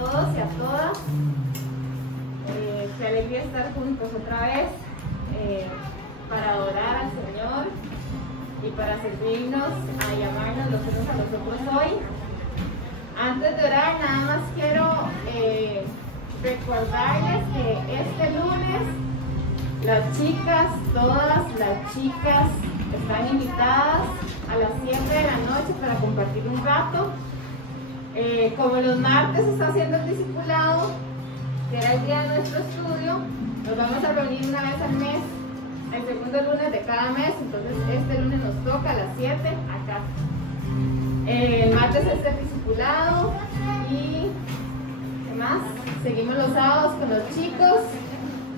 todos y a todas. Qué alegría estar juntos otra vez para adorar al Señor y para servirnos a llamarnos los unos a los otros hoy. Antes de orar, nada más quiero recordarles que este lunes las chicas, todas las chicas están invitadas a las 7 de la noche para compartir un rato. Como los martes está haciendo el discipulado, que era el día de nuestro estudio, nos vamos a reunir una vez al mes, el segundo lunes de cada mes. Entonces este lunes nos toca a las 7 acá. El martes es el discipulado y ¿qué más? Seguimos los sábados con los chicos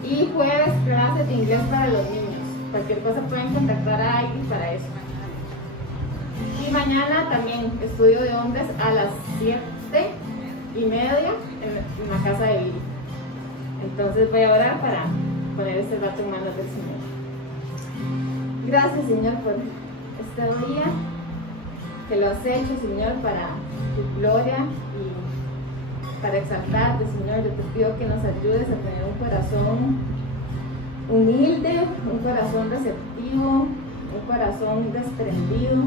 y jueves clases de inglés para los niños. Cualquier cosa pueden contactar a alguien para eso. Y mañana también estudio de hombres a las 7:30 en la casa de Billy. Entonces voy a orar para poner este rato en manos del Señor. Gracias, Señor, por este día que lo has hecho, Señor, para tu gloria y para exaltarte, Señor. Yo te pido que nos ayudes a tener un corazón humilde, un corazón receptivo, un corazón desprendido,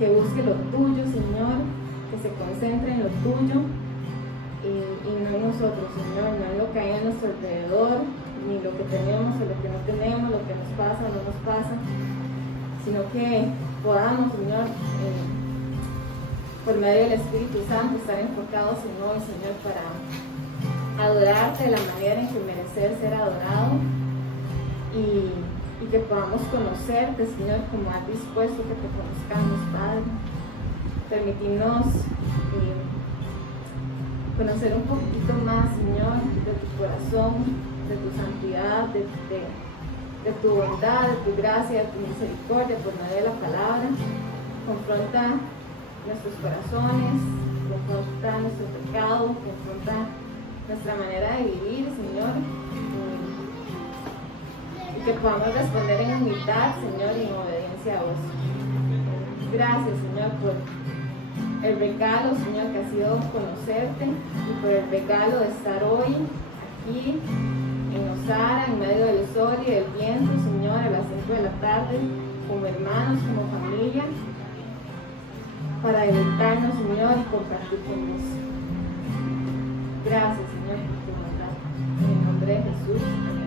que busque lo tuyo, Señor, que se concentre en lo tuyo y no en nosotros, Señor, no en lo que hay a nuestro alrededor, ni lo que tenemos o lo que no tenemos, lo que nos pasa o no nos pasa, sino que podamos, Señor, por medio del Espíritu Santo, estar enfocados en hoy, Señor, para adorarte de la manera en que mereces ser adorado y que podamos conocerte, Señor, como has dispuesto que te conozcamos, Padre. Permitirnos conocer un poquito más, Señor, de tu corazón, de tu santidad, de tu bondad, de tu gracia, de tu misericordia por medio de la palabra. Confronta nuestros corazones, confronta nuestro pecado, confronta nuestra manera de vivir, Señor, y que podamos responder en humildad, Señor, y en obediencia a vos. Gracias, Señor, por el regalo, Señor, que ha sido conocerte y por el regalo de estar hoy aquí en Osara, en medio del sol y del viento, Señor, a las 5 de la tarde, como hermanos, como familia, para deleitarnos, Señor, y compartir con vos. Gracias, Señor, por tu bondad. En el nombre de Jesús. Amén.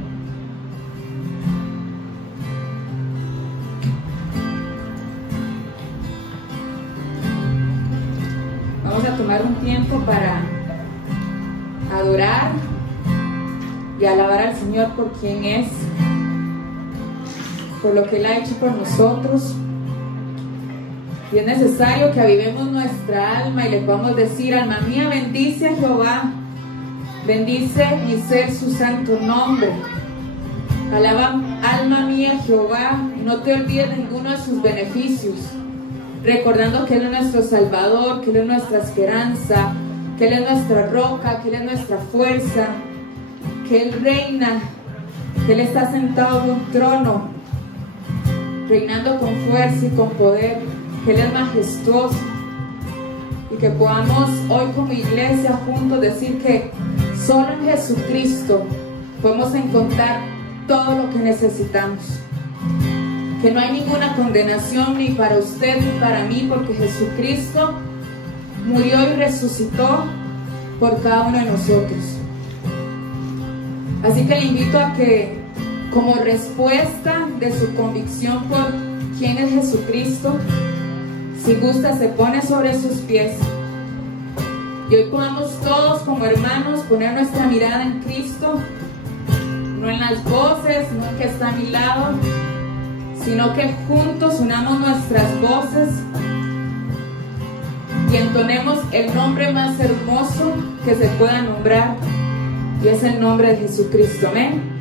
Vamos a tomar un tiempo para adorar y alabar al Señor por quien es, por lo que Él ha hecho por nosotros. Y es necesario que avivemos nuestra alma y le podamos decir: alma mía, bendice a Jehová, bendice mi ser su santo nombre. Alaba, alma mía, Jehová, no te olvides de ninguno de sus beneficios, recordando que Él es nuestro Salvador, que Él es nuestra esperanza, que Él es nuestra roca, que Él es nuestra fuerza, que Él reina, que Él está sentado en un trono, reinando con fuerza y con poder, que Él es majestuoso, y que podamos hoy como iglesia juntos decir que solo en Jesucristo podemos encontrar todo lo que necesitamos, que no hay ninguna condenación ni para usted ni para mí, porque Jesucristo murió y resucitó por cada uno de nosotros. Así que le invito a que, como respuesta de su convicción por quién es Jesucristo, si gusta se pone sobre sus pies y hoy podamos todos como hermanos poner nuestra mirada en Cristo, no en las voces, no en que está a mi lado, sino que juntos unamos nuestras voces y entonemos el nombre más hermoso que se pueda nombrar, y es el nombre de Jesucristo. Amén.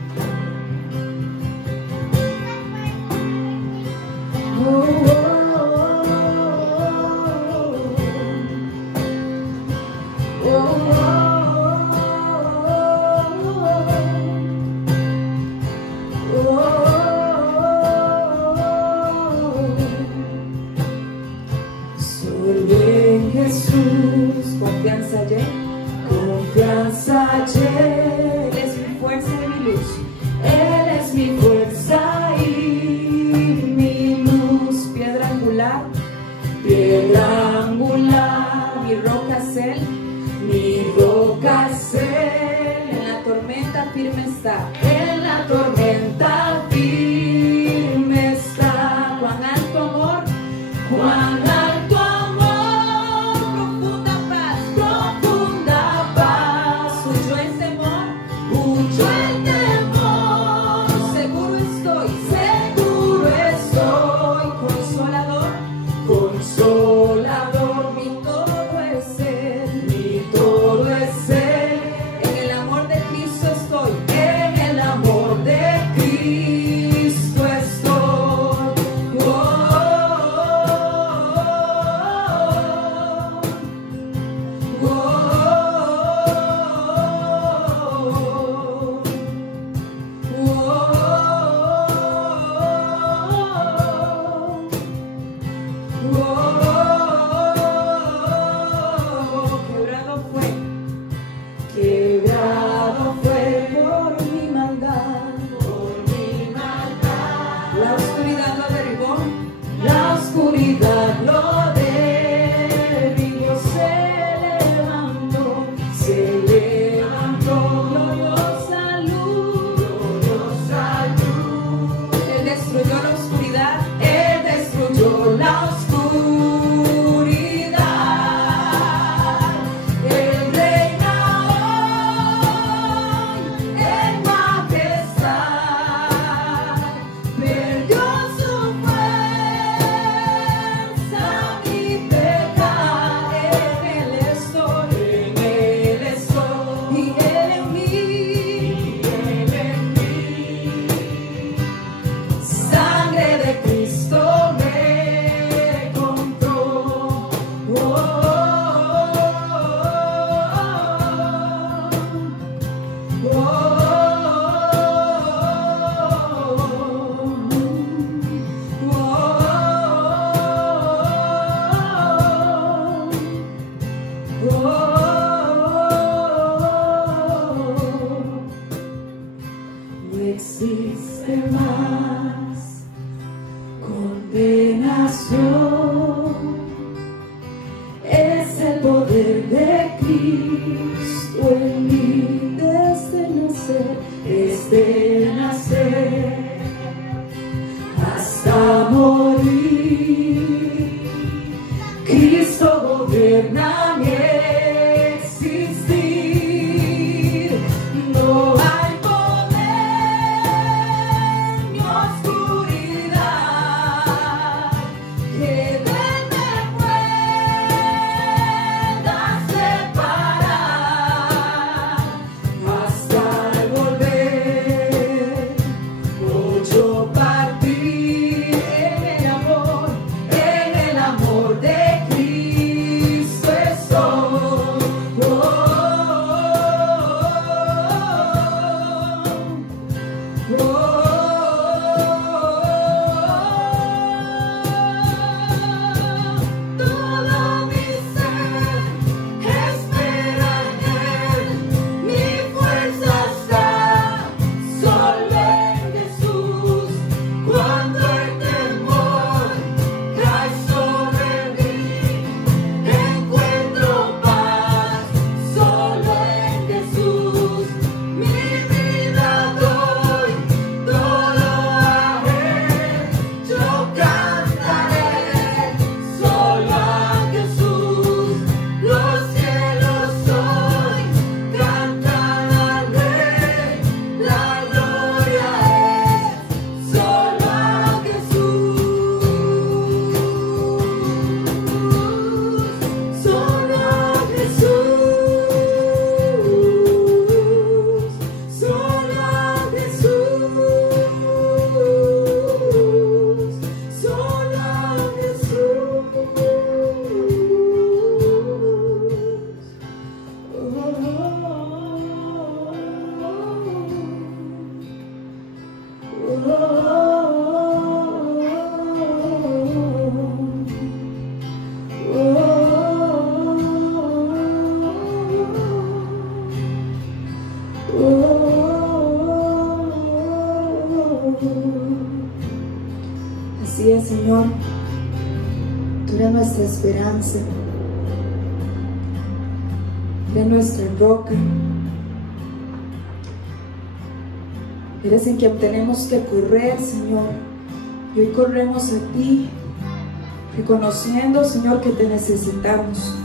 Jesús, confianza No existe más condenación, es el poder de Cristo en mí desde nacer hasta morir. Cristo gobierna mi existir. No hay poder ni oscuridad que de mí pueda separar. Hasta el volver voy yo partir en el amor de Cristo estoy. Todo mi ser espera en Él, mi fuerza está solo en Jesús. Cuando el temor cae sobre mí, encuentro paz solo en Jesús. Mi vida doy todo a Él, yo cantaré solo a Jesús. Los cielos hoy cantan al Rey, la gloria es solo a Jesús, solo a Jesús, solo a Jesús, solo a Así es, Señor, tú eres nuestra esperanza, eres nuestra roca, eres en quien tenemos que correr, Señor, y hoy corremos a ti, reconociendo, Señor, que te necesitamos.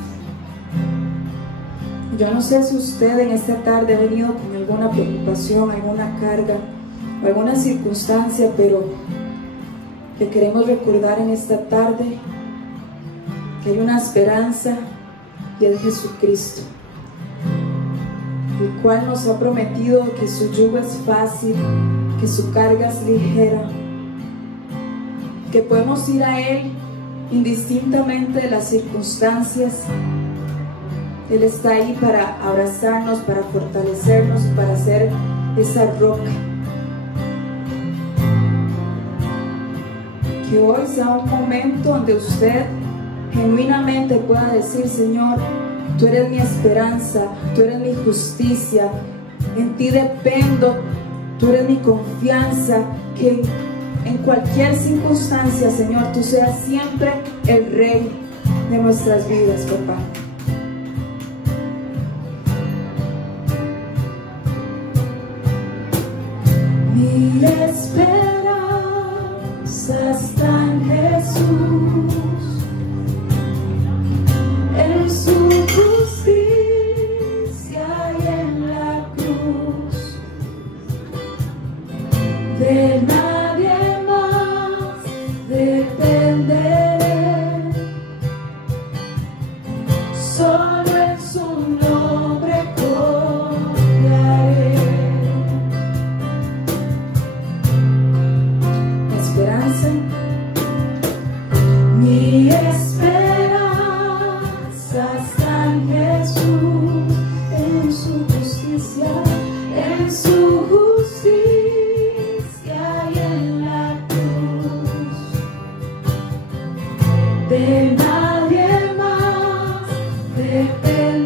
Yo no sé si usted en esta tarde ha venido con alguna preocupación, alguna carga o alguna circunstancia, pero le queremos recordar en esta tarde que hay una esperanza y es Jesucristo, el cual nos ha prometido que su yugo es fácil, que su carga es ligera, que podemos ir a Él indistintamente de las circunstancias. Él está ahí para abrazarnos, para fortalecernos, para ser esa roca. Que hoy sea un momento donde usted genuinamente pueda decir: Señor, tú eres mi esperanza, tú eres mi justicia, en ti dependo, tú eres mi confianza. Que en cualquier circunstancia, Señor, tú seas siempre el Rey de nuestras vidas, papá. Mi esperanza está en Jesús, en su justicia y en la cruz. De nadie más dependeré, solo en su nombre confiaré. Mi esperanza está en Jesús, en su justicia y en la cruz. De nadie más depende.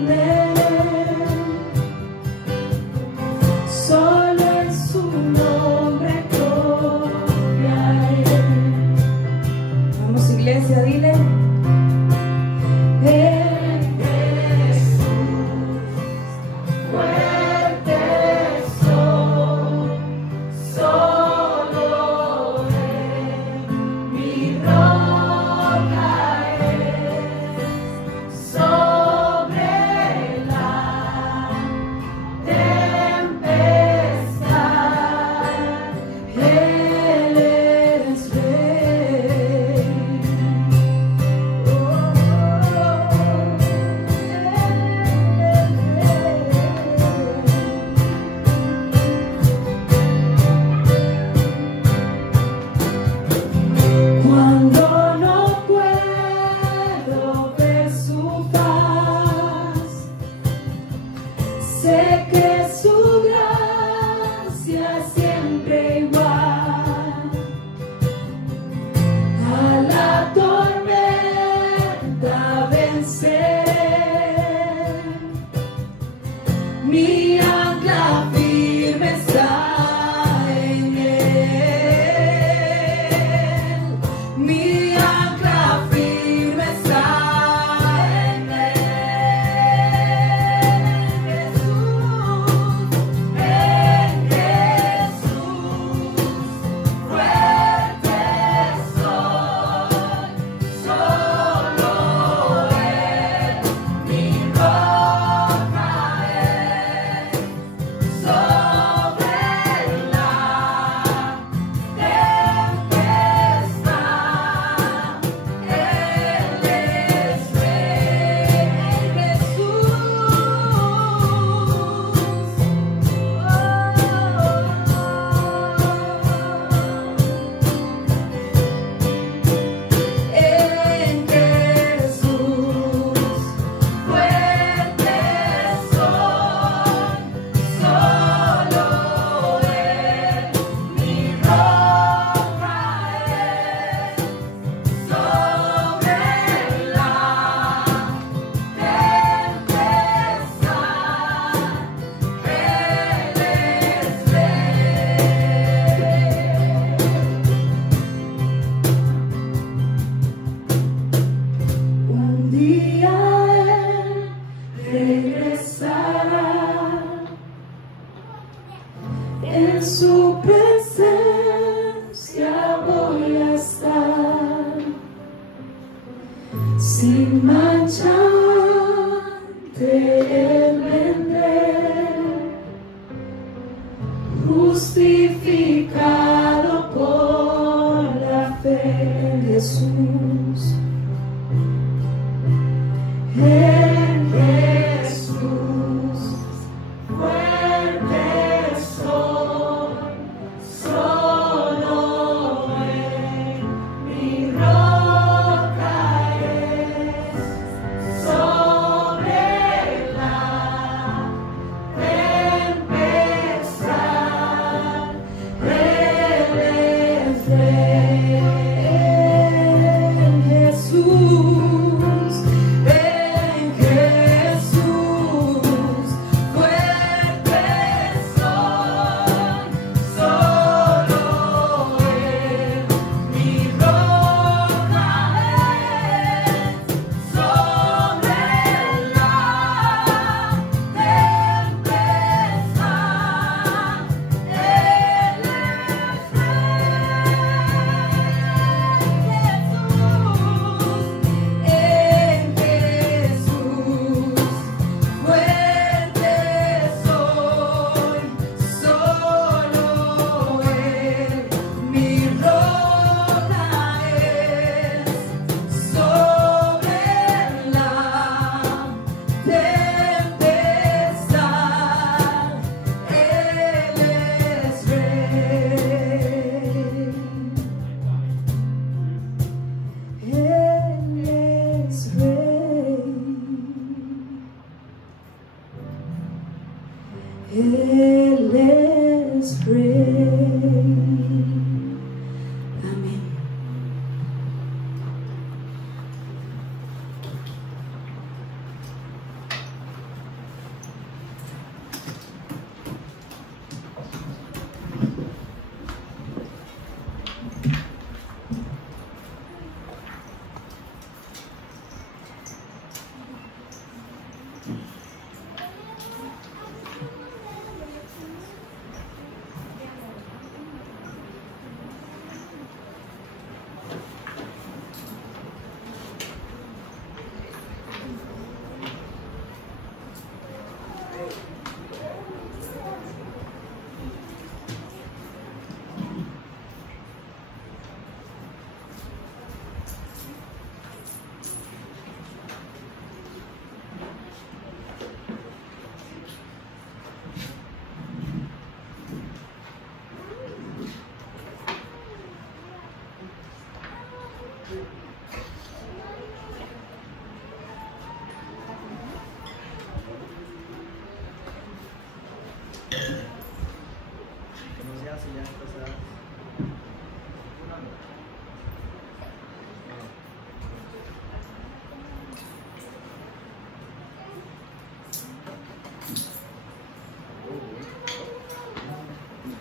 let's pray.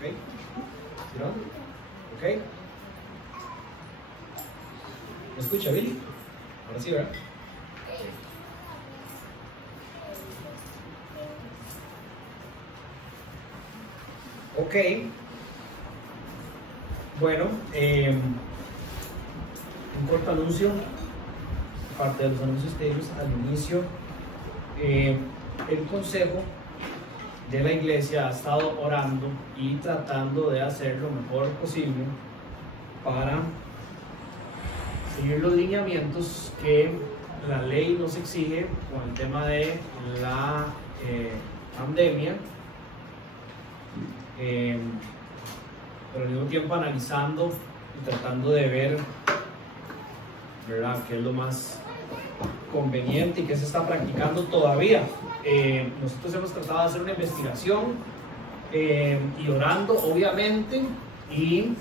Amén. ¿Ok? ¿Me escucha, Billy? Ahora sí, ¿verdad? Ok. Bueno, un corto anuncio, parte de los anuncios que dimos al inicio. El consejo de la iglesia ha estado orando y tratando de hacer lo mejor posible para seguir los lineamientos que la ley nos exige con el tema de la pandemia, pero al mismo tiempo analizando y tratando de ver, ¿verdad?, qué es lo más conveniente y qué se está practicando todavía. Nosotros hemos tratado de hacer una investigación y orando, obviamente, y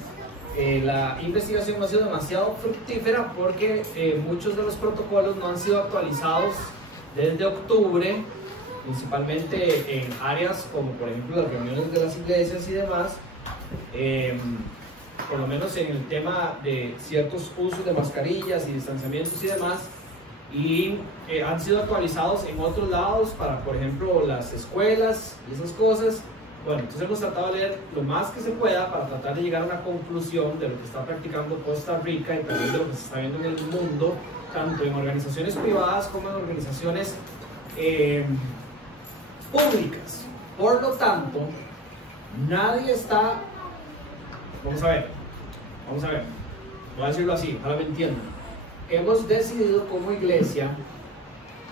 la investigación no ha sido demasiado fructífera porque muchos de los protocolos no han sido actualizados desde octubre, principalmente en áreas como, por ejemplo, las reuniones de las iglesias y demás, por lo menos en el tema de ciertos usos de mascarillas y distanciamientos y demás, y han sido actualizados en otros lados para, por ejemplo, las escuelas y esas cosas. Bueno, entonces hemos tratado de leer lo más que se pueda para tratar de llegar a una conclusión de lo que está practicando Costa Rica y también de lo que se está viendo en el mundo, tanto en organizaciones privadas como en organizaciones públicas. Por lo tanto, nadie está... Vamos a ver, voy a decirlo así, ojalá me entiendan. Hemos decidido como iglesia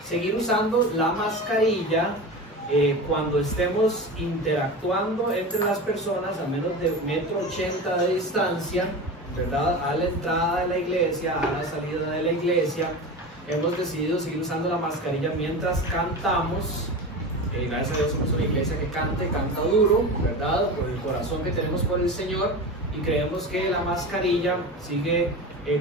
seguir usando la mascarilla cuando estemos interactuando entre las personas a menos de 1,80 m de distancia, ¿verdad?, a la entrada de la iglesia, a la salida de la iglesia. Hemos decidido seguir usando la mascarilla mientras cantamos. Gracias a Dios somos una iglesia que canta duro, ¿verdad?, por el corazón que tenemos por el Señor, y creemos que la mascarilla sigue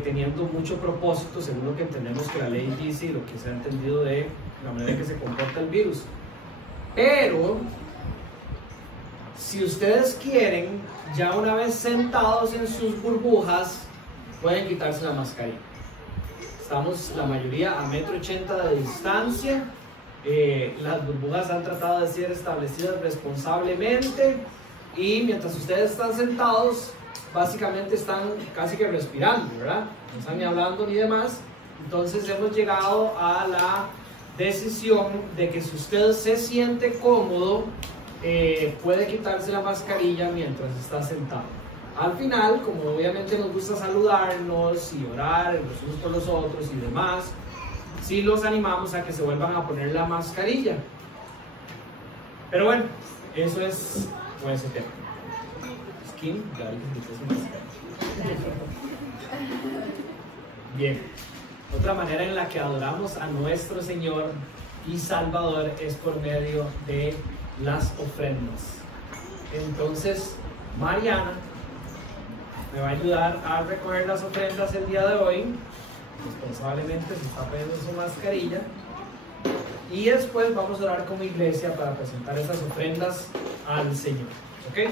teniendo mucho propósito según lo que entendemos que la ley dice y lo que se ha entendido de la manera en que se comporta el virus. Pero si ustedes quieren, ya una vez sentados en sus burbujas, pueden quitarse la mascarilla. Estamos la mayoría a 1,80 m de distancia. Las burbujas han tratado de ser establecidas responsablemente, y mientras ustedes están sentados, básicamente están casi que respirando, ¿verdad? No están ni hablando ni demás. Entonces hemos llegado a la decisión de que si usted se siente cómodo, puede quitarse la mascarilla mientras está sentado. Al final, como obviamente nos gusta saludarnos y orar los unos por los otros y demás, sí los animamos a que se vuelvan a poner la mascarilla. Pero bueno, eso es con ese tema. Skin, ya vi que se mascarilla. Bien, otra manera en la que adoramos a nuestro Señor y Salvador es por medio de las ofrendas. Entonces, Mariana me va a ayudar a recoger las ofrendas el día de hoy. Responsablemente se está poniendo su mascarilla. Y después vamos a orar como iglesia para presentar esas ofrendas al Señor. ¿Ok?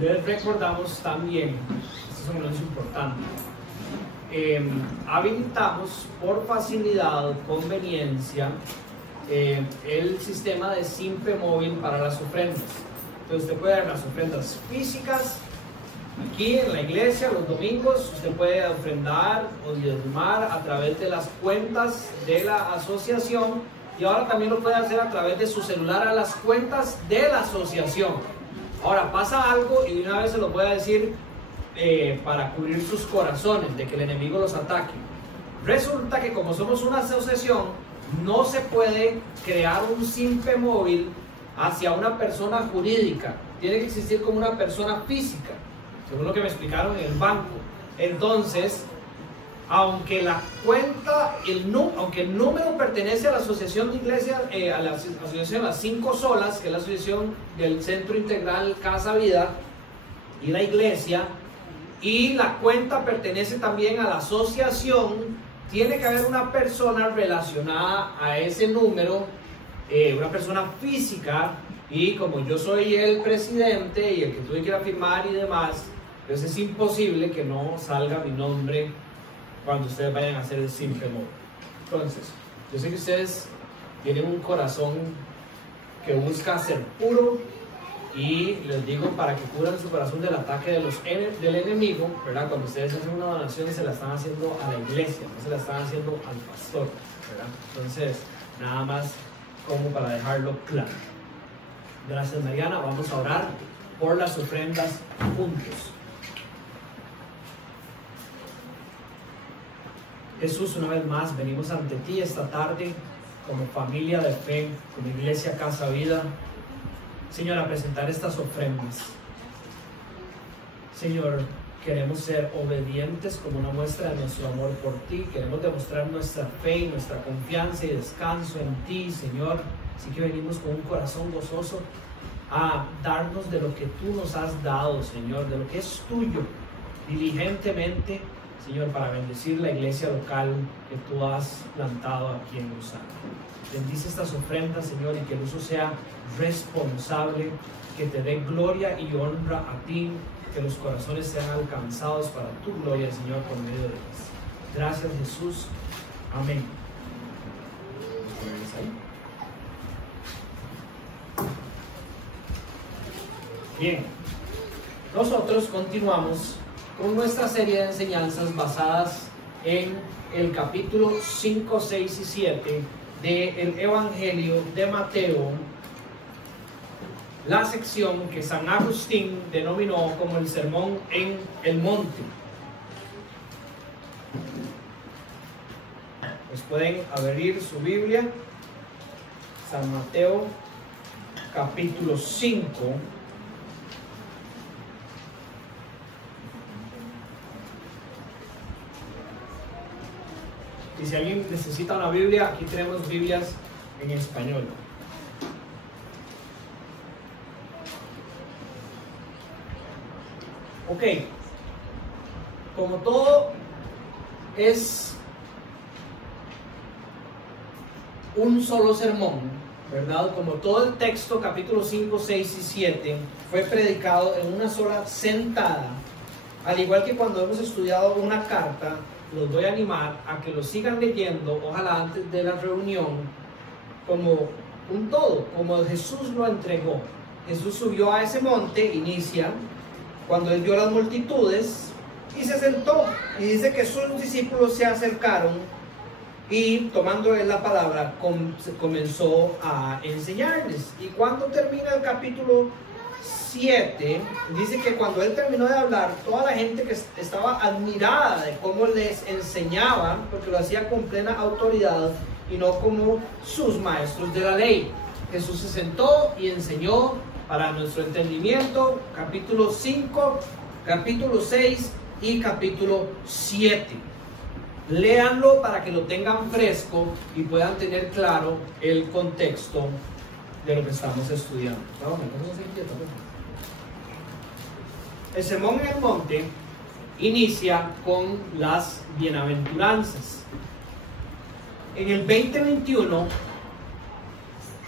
Les recordamos también, esto es un anuncio importante, habilitamos por facilidad, conveniencia, el sistema de Simpe móvil para las ofrendas. Entonces usted puede dar las ofrendas físicas aquí en la iglesia los domingos, usted puede ofrendar o diezmar a través de las cuentas de la asociación, y ahora también lo puede hacer a través de su celular a las cuentas de la asociación. Ahora pasa algo y de una vez se lo voy a decir para cubrir sus corazones de que el enemigo los ataque. Resulta que como somos una asociación, no se puede crear un Simpe móvil hacia una persona jurídica. Tiene que existir como una persona física, según lo que me explicaron en el banco. Entonces, aunque la cuenta, aunque el número pertenece a la asociación de iglesias, a la asociación Las Cinco Solas, que es la asociación del Centro Integral Casa Vida y la iglesia, y la cuenta pertenece también a la asociación, tiene que haber una persona relacionada a ese número, una persona física, y como yo soy el presidente y el que tuve que ir a firmar y demás, pues es imposible que no salga mi nombre cuando ustedes vayan a hacer el Simpe móvil. Entonces, yo sé que ustedes tienen un corazón que busca ser puro, y les digo, para que cubran su corazón del ataque del enemigo, ¿verdad? Cuando ustedes hacen una donación, se la están haciendo a la iglesia, no se la están haciendo al pastor, ¿verdad? Entonces, nada más como para dejarlo claro. Gracias, Mariana. Vamos a orar por las ofrendas juntos. Jesús, una vez más venimos ante ti esta tarde como familia de fe, como iglesia Casa Vida, Señor, a presentar estas ofrendas. Señor, queremos ser obedientes como una muestra de nuestro amor por ti. Queremos demostrar nuestra fe y nuestra confianza y descanso en ti, Señor. Así que venimos con un corazón gozoso a darnos de lo que tú nos has dado, Señor, de lo que es tuyo, diligentemente, Señor, para bendecir la iglesia local que tú has plantado aquí en Luzano. Bendice estas ofrendas, Señor, y que el uso sea responsable, que te dé gloria y honra a ti, que los corazones sean alcanzados para tu gloria, Señor, por medio de ellas. Gracias, Jesús. Amén. Bien, nosotros continuamos con nuestra serie de enseñanzas basadas en el capítulo 5, 6 y 7 del Evangelio de Mateo, la sección que San Agustín denominó como el Sermón en el Monte. Pues pueden abrir su Biblia, San Mateo capítulo 5. Y si alguien necesita una Biblia, aquí tenemos Biblias en español. Ok, como todo es un solo sermón, ¿verdad? Como todo el texto, capítulo 5, 6 y 7, fue predicado en una sola sentada. Al igual que cuando hemos estudiado una carta, los voy a animar a que lo sigan leyendo, ojalá antes de la reunión, como un todo, como Jesús lo entregó. Jesús subió a ese monte, inicia, cuando él vio las multitudes y se sentó. Y dice que sus discípulos se acercaron Y tomando él la palabra, comenzó a enseñarles. Y cuando termina el capítulo 7, dice que cuando él terminó de hablar, toda la gente que estaba admirada de cómo les enseñaba, porque lo hacía con plena autoridad y no como sus maestros de la ley. Jesús se sentó y enseñó para nuestro entendimiento capítulo 5, capítulo 6 y capítulo 7. Léanlo para que lo tengan fresco y puedan tener claro el contexto de lo que estamos estudiando. El sermón en el monte inicia con las bienaventuranzas. En el 2021,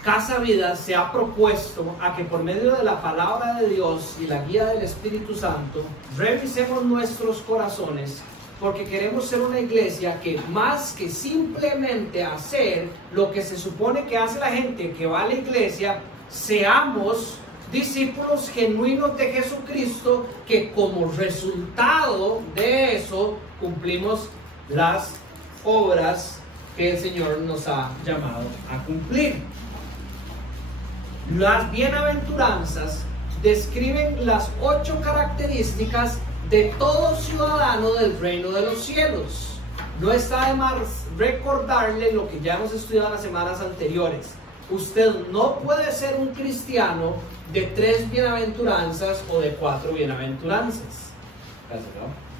Casa Vida se ha propuesto a que por medio de la palabra de Dios y la guía del Espíritu Santo revisemos nuestros corazones, porque queremos ser una iglesia que más que simplemente hacer lo que se supone que hace la gente que va a la iglesia, seamos discípulos genuinos de Jesucristo, que como resultado de eso cumplimos las obras que el Señor nos ha llamado a cumplir. Las bienaventuranzas describen las 8 características de todo ciudadano del reino de los cielos. No está de más recordarle lo que ya hemos estudiado en las semanas anteriores. Usted no puede ser un cristiano de 3 bienaventuranzas o de 4 bienaventuranzas. Gracias, ¿no?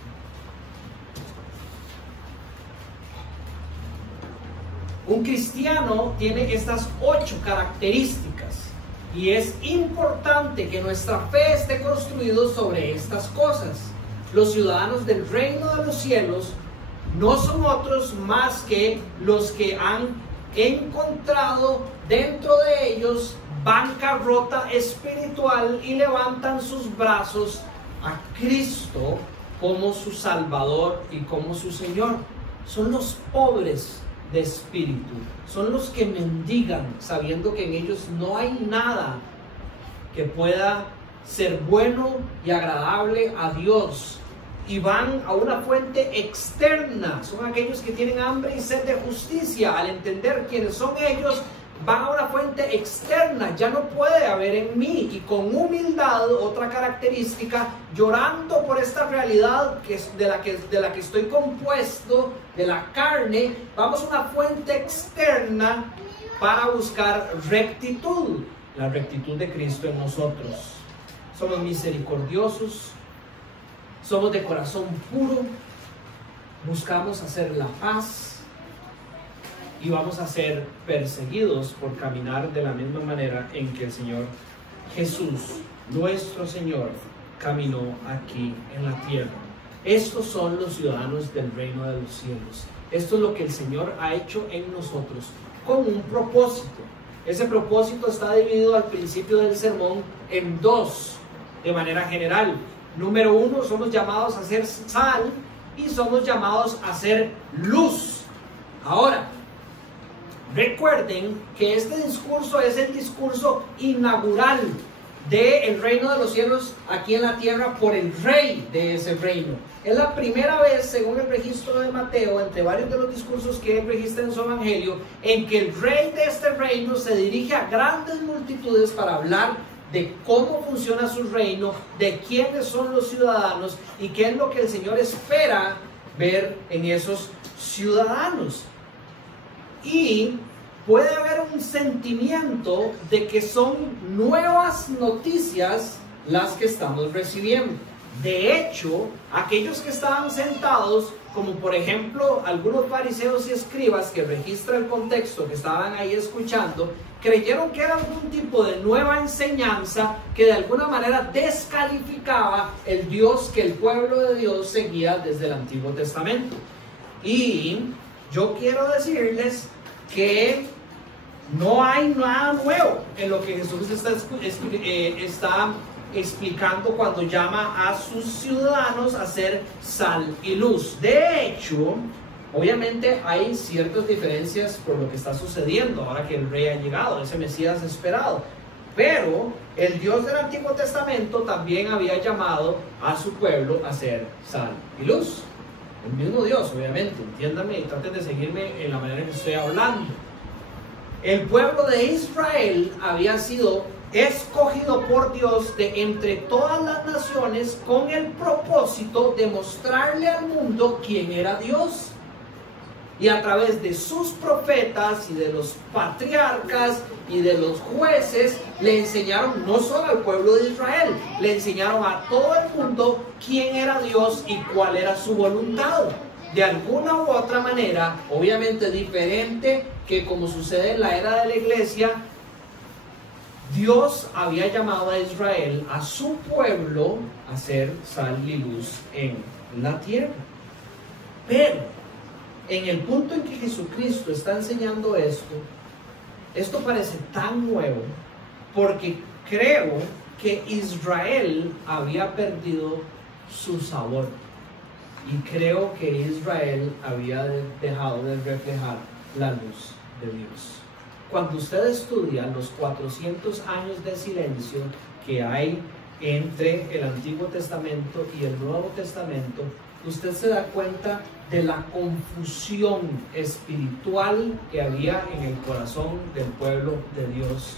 Un cristiano tiene estas 8 características. Y es importante que nuestra fe esté construida sobre estas cosas. Los ciudadanos del reino de los cielos no son otros más que los que han encontrado dentro de ellos bancarrota espiritual y levantan sus brazos a Cristo como su Salvador y como su Señor. Son los pobres de espíritu, son los que mendigan sabiendo que en ellos no hay nada que pueda ser bueno y agradable a Dios, y van a una fuente externa. Son aquellos que tienen hambre y sed de justicia. Al entender quiénes son ellos, van a una fuente externa. Ya no puede haber en mí, y con humildad, otra característica, llorando por esta realidad de la que estoy compuesto, de la carne, vamos a una fuente externa para buscar rectitud, la rectitud de Cristo en nosotros. Somos misericordiosos, somos de corazón puro, buscamos hacer la paz, y vamos a ser perseguidos por caminar de la misma manera en que el Señor Jesús, nuestro Señor, caminó aquí en la tierra. Estos son los ciudadanos del reino de los cielos. Esto es lo que el Señor ha hecho en nosotros con un propósito. Ese propósito está dividido al principio del sermón en 2 de manera general. Número 1, somos llamados a ser sal y somos llamados a ser luz. Ahora, recuerden que este discurso es el discurso inaugural del reino de los cielos aquí en la tierra por el rey de ese reino. Es la primera vez, según el registro de Mateo, entre varios de los discursos que él registra en su evangelio, en que el rey de este reino se dirige a grandes multitudes para hablar de cómo funciona su reino, de quiénes son los ciudadanos y qué es lo que el Señor espera ver en esos ciudadanos. Y puede haber un sentimiento de que son nuevas noticias las que estamos recibiendo. De hecho, aquellos que estaban sentados, como por ejemplo algunos fariseos y escribas, que registra el contexto, que estaban ahí escuchando, creyeron que era algún tipo de nueva enseñanza que de alguna manera descalificaba el Dios que el pueblo de Dios seguía desde el Antiguo Testamento. Y yo quiero decirles que no hay nada nuevo en lo que Jesús está explicando cuando llama a sus ciudadanos a ser sal y luz. De hecho, obviamente hay ciertas diferencias por lo que está sucediendo ahora que el rey ha llegado, ese Mesías esperado. Pero el Dios del Antiguo Testamento también había llamado a su pueblo a ser sal y luz. El mismo Dios, obviamente, entiéndanme y traten de seguirme en la manera que estoy hablando. El pueblo de Israel había sido escogido por Dios de entre todas las naciones con el propósito de mostrarle al mundo quién era Dios. Y a través de sus profetas y de los patriarcas y de los jueces le enseñaron no solo al pueblo de Israel, le enseñaron a todo el mundo quién era Dios y cuál era su voluntad. De alguna u otra manera, obviamente diferente que como sucede en la era de la iglesia, Dios había llamado a Israel, a su pueblo, a ser sal y luz en la tierra. Pero en el punto en que Jesucristo está enseñando esto parece tan nuevo, porque creo que Israel había perdido su sabor. Y creo que Israel había dejado de reflejar la luz de Dios. Cuando usted estudia los 400 años de silencio que hay entre el Antiguo Testamento y el Nuevo Testamento, usted se da cuenta de la confusión espiritual que había en el corazón del pueblo de Dios,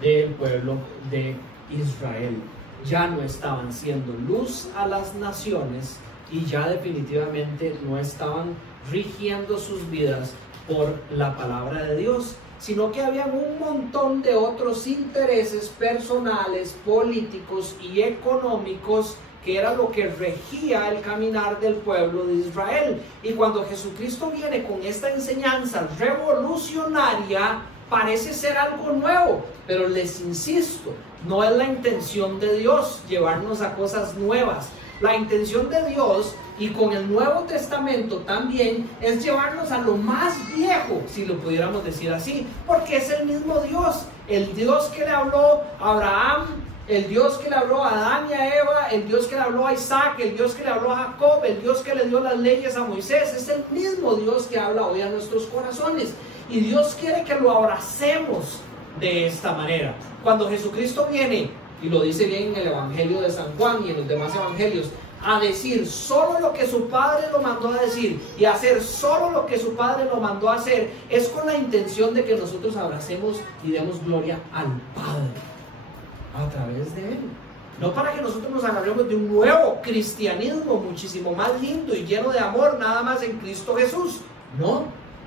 del pueblo de Israel. Ya no estaban siendo luz a las naciones y ya definitivamente no estaban rigiendo sus vidas por la palabra de Dios, sino que habían un montón de otros intereses personales, políticos y económicos que era lo que regía el caminar del pueblo de Israel. Y cuando Jesucristo viene con esta enseñanza revolucionaria, parece ser algo nuevo, pero les insisto, no es la intención de Dios llevarnos a cosas nuevas. La intención de Dios, y con el Nuevo Testamento también, es llevarnos a lo más viejo, si lo pudiéramos decir así, porque es el mismo Dios, el Dios que le habló a Abraham, el Dios que le habló a Adán y a Eva, el Dios que le habló a Isaac, el Dios que le habló a Jacob, el Dios que le dio las leyes a Moisés. Es el mismo Dios que habla hoy a nuestros corazones, y Dios quiere que lo abracemos de esta manera. Cuando Jesucristo viene, y lo dice bien en el Evangelio de San Juan y en los demás evangelios, a decir solo lo que su Padre lo mandó a decir y a hacer solo lo que su Padre lo mandó a hacer, es con la intención de que nosotros abracemos y demos gloria al Padre a través de Él. No para que nosotros nos agarremos de un nuevo cristianismo muchísimo más lindo y lleno de amor nada más en Cristo Jesús. No,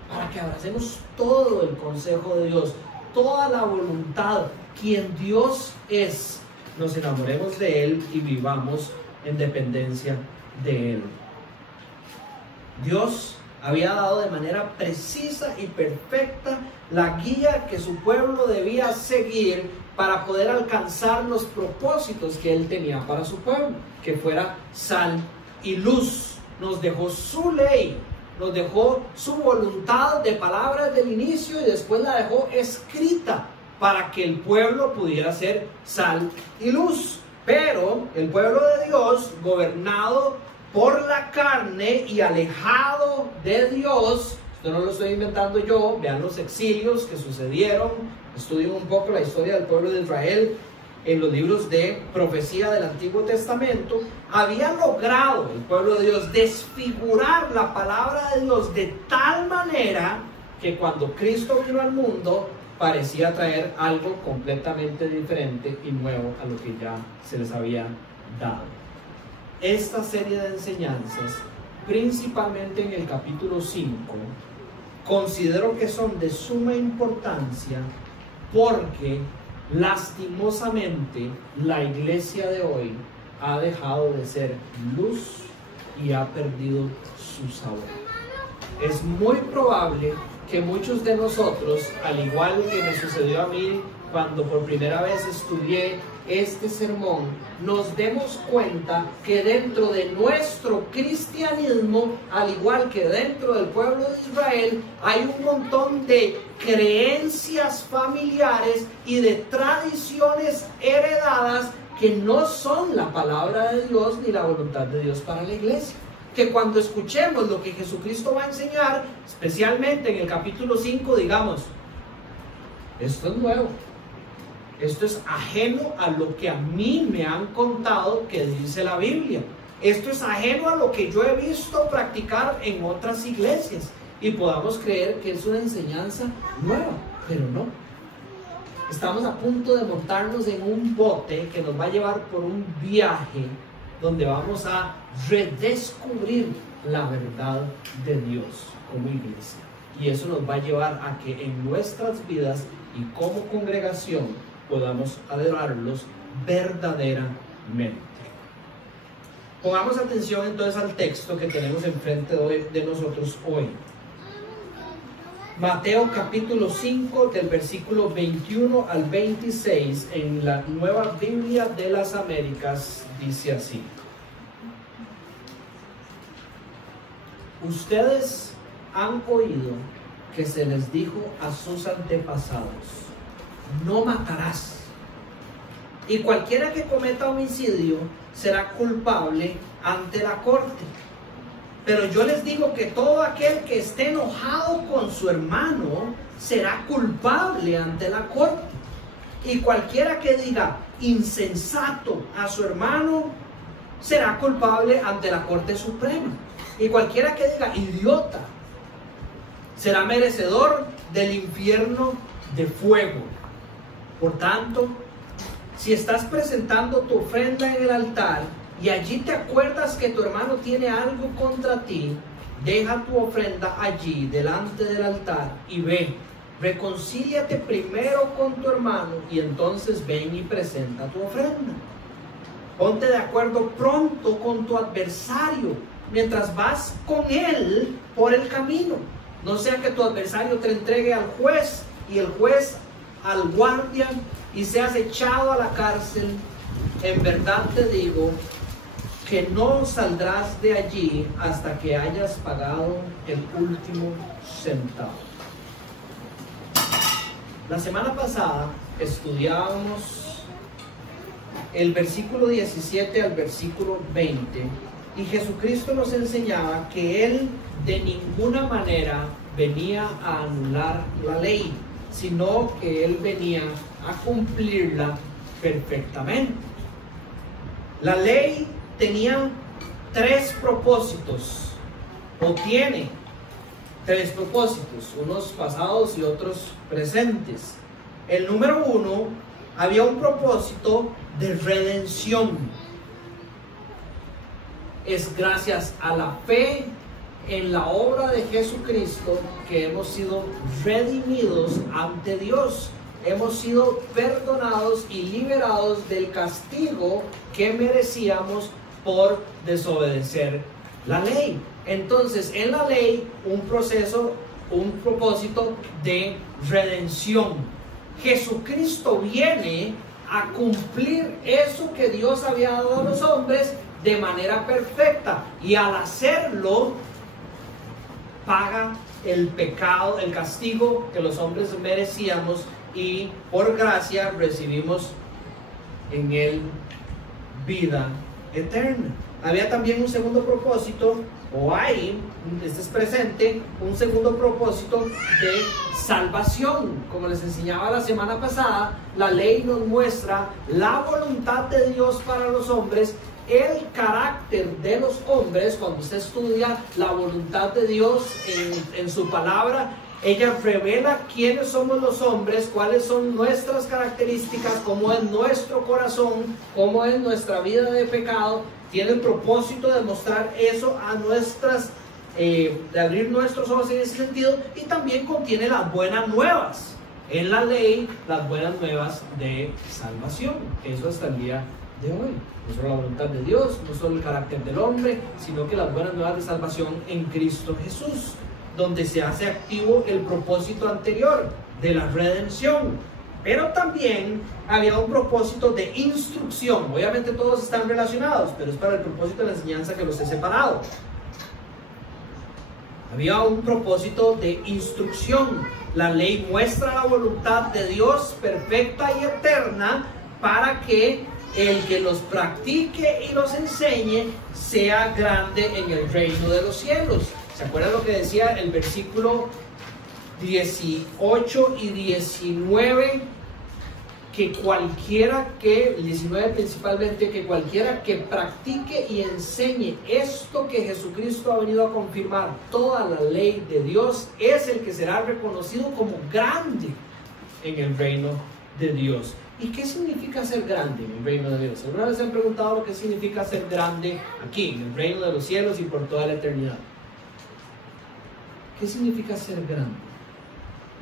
para que abracemos todo el consejo de Dios, toda la voluntad, quien Dios es, nos enamoremos de Él y vivamos en dependencia de Él. Dios había dado de manera precisa y perfecta la guía que su pueblo debía seguir para poder alcanzar los propósitos que Él tenía para su pueblo, que fuera sal y luz. Nos dejó su ley, nos dejó su voluntad de palabras del inicio y después la dejó escrita para que el pueblo pudiera ser sal y luz. Pero el pueblo de Dios, gobernado por la carne y alejado de Dios, esto no lo estoy inventando yo, vean los exilios que sucedieron, estudien un poco la historia del pueblo de Israel en los libros de profecía del Antiguo Testamento, había logrado el pueblo de Dios desfigurar la palabra de Dios de tal manera que cuando Cristo vino al mundo, parecía traer algo completamente diferente y nuevo a lo que ya se les había dado. Esta serie de enseñanzas, principalmente en el capítulo 5, considero que son de suma importancia porque lastimosamente la iglesia de hoy ha dejado de ser luz y ha perdido su sabor. Es muy probable que muchos de nosotros, al igual que me sucedió a mí cuando por primera vez estudié este sermón, nos demos cuenta que dentro de nuestro cristianismo, al igual que dentro del pueblo de Israel, hay un montón de creencias familiares y de tradiciones heredadas que no son la palabra de Dios ni la voluntad de Dios para la iglesia. Que cuando escuchemos lo que Jesucristo va a enseñar, especialmente en el capítulo 5, digamos, esto es nuevo, esto es ajeno a lo que a mí me han contado que dice la Biblia. esto es ajeno a lo que yo he visto practicar en otras iglesias, y podamos creer que es una enseñanza nueva, pero no. Estamos a punto de montarnos en un bote que nos va a llevar por un viaje donde vamos a redescubrir la verdad de Dios como iglesia. Y eso nos va a llevar a que en nuestras vidas y como congregación podamos adorarlos verdaderamente. Pongamos atención entonces al texto que tenemos enfrente de nosotros hoy. Mateo capítulo 5 del versículo 21 al 26 en la Nueva Biblia de las Américas dice así: Ustedes han oído que se les dijo a sus antepasados: no matarás, y cualquiera que cometa homicidio será culpable ante la corte. Pero yo les digo que todo aquel que esté enojado con su hermano será culpable ante la corte. Y cualquiera que diga insensato a su hermano será culpable ante la Corte Suprema. Y cualquiera que diga idiota será merecedor del infierno de fuego. Por tanto, si estás presentando tu ofrenda en el altar y allí te acuerdas que tu hermano tiene algo contra ti, deja tu ofrenda allí delante del altar y ve, reconcíliate primero con tu hermano y entonces ven y presenta tu ofrenda. Ponte de acuerdo pronto con tu adversario mientras vas con él por el camino. No sea que tu adversario te entregue al juez y el juez al guardia y seas echado a la cárcel. En verdad te digo que no saldrás de allí hasta que hayas pagado el último centavo. La semana pasada estudiábamos el versículo 17 al versículo 20 y Jesucristo nos enseñaba que Él de ninguna manera venía a anular la ley, sino que Él venía a cumplirla perfectamente. La ley tenía tres propósitos, o tiene tres propósitos, unos pasados y otros presentes. El número uno, había un propósito de redención. Es gracias a la fe en la obra de Jesucristo que hemos sido redimidos ante Dios. Hemos sido perdonados y liberados del castigo que merecíamos por desobedecer la ley. Entonces, en la ley, un propósito de redención. Jesucristo viene a cumplir eso que Dios había dado a los hombres de manera perfecta, y al hacerlo paga el pecado, el castigo que los hombres merecíamos, y por gracia recibimos en él vida eterna. Había también un segundo propósito, o hay, este es presente, un segundo propósito de salvación. Como les enseñaba la semana pasada, la ley nos muestra la voluntad de Dios para los hombres, el carácter de los hombres. Cuando usted estudia la voluntad de Dios en su palabra, ella revela quiénes somos los hombres, cuáles son nuestras características, cómo es nuestro corazón, cómo es nuestra vida de pecado. Tiene el propósito de mostrar eso a de abrir nuestros ojos en ese sentido, y también contiene las buenas nuevas. En la ley, las buenas nuevas de salvación. Eso hasta el día de hoy. No solo la voluntad de Dios, no solo el carácter del hombre, sino que las buenas nuevas de salvación en Cristo Jesús, donde se hace activo el propósito anterior de la redención. Pero también había un propósito de instrucción. Obviamente todos están relacionados, pero es para el propósito de la enseñanza que los he separado. Había un propósito de instrucción. La ley muestra la voluntad de Dios perfecta y eterna para que el que los practique y los enseñe sea grande en el reino de los cielos. ¿Se acuerdan lo que decía el versículo 18 y 19 que cualquiera que, el 19 principalmente, que cualquiera que practique y enseñe esto que Jesucristo ha venido a confirmar, toda la ley de Dios, es el que será reconocido como grande en el reino de Dios. ¿Y qué significa ser grande en el reino de Dios? ¿Alguna vez se han preguntado lo que significa ser grande aquí, en el reino de los cielos y por toda la eternidad? ¿Qué significa ser grande?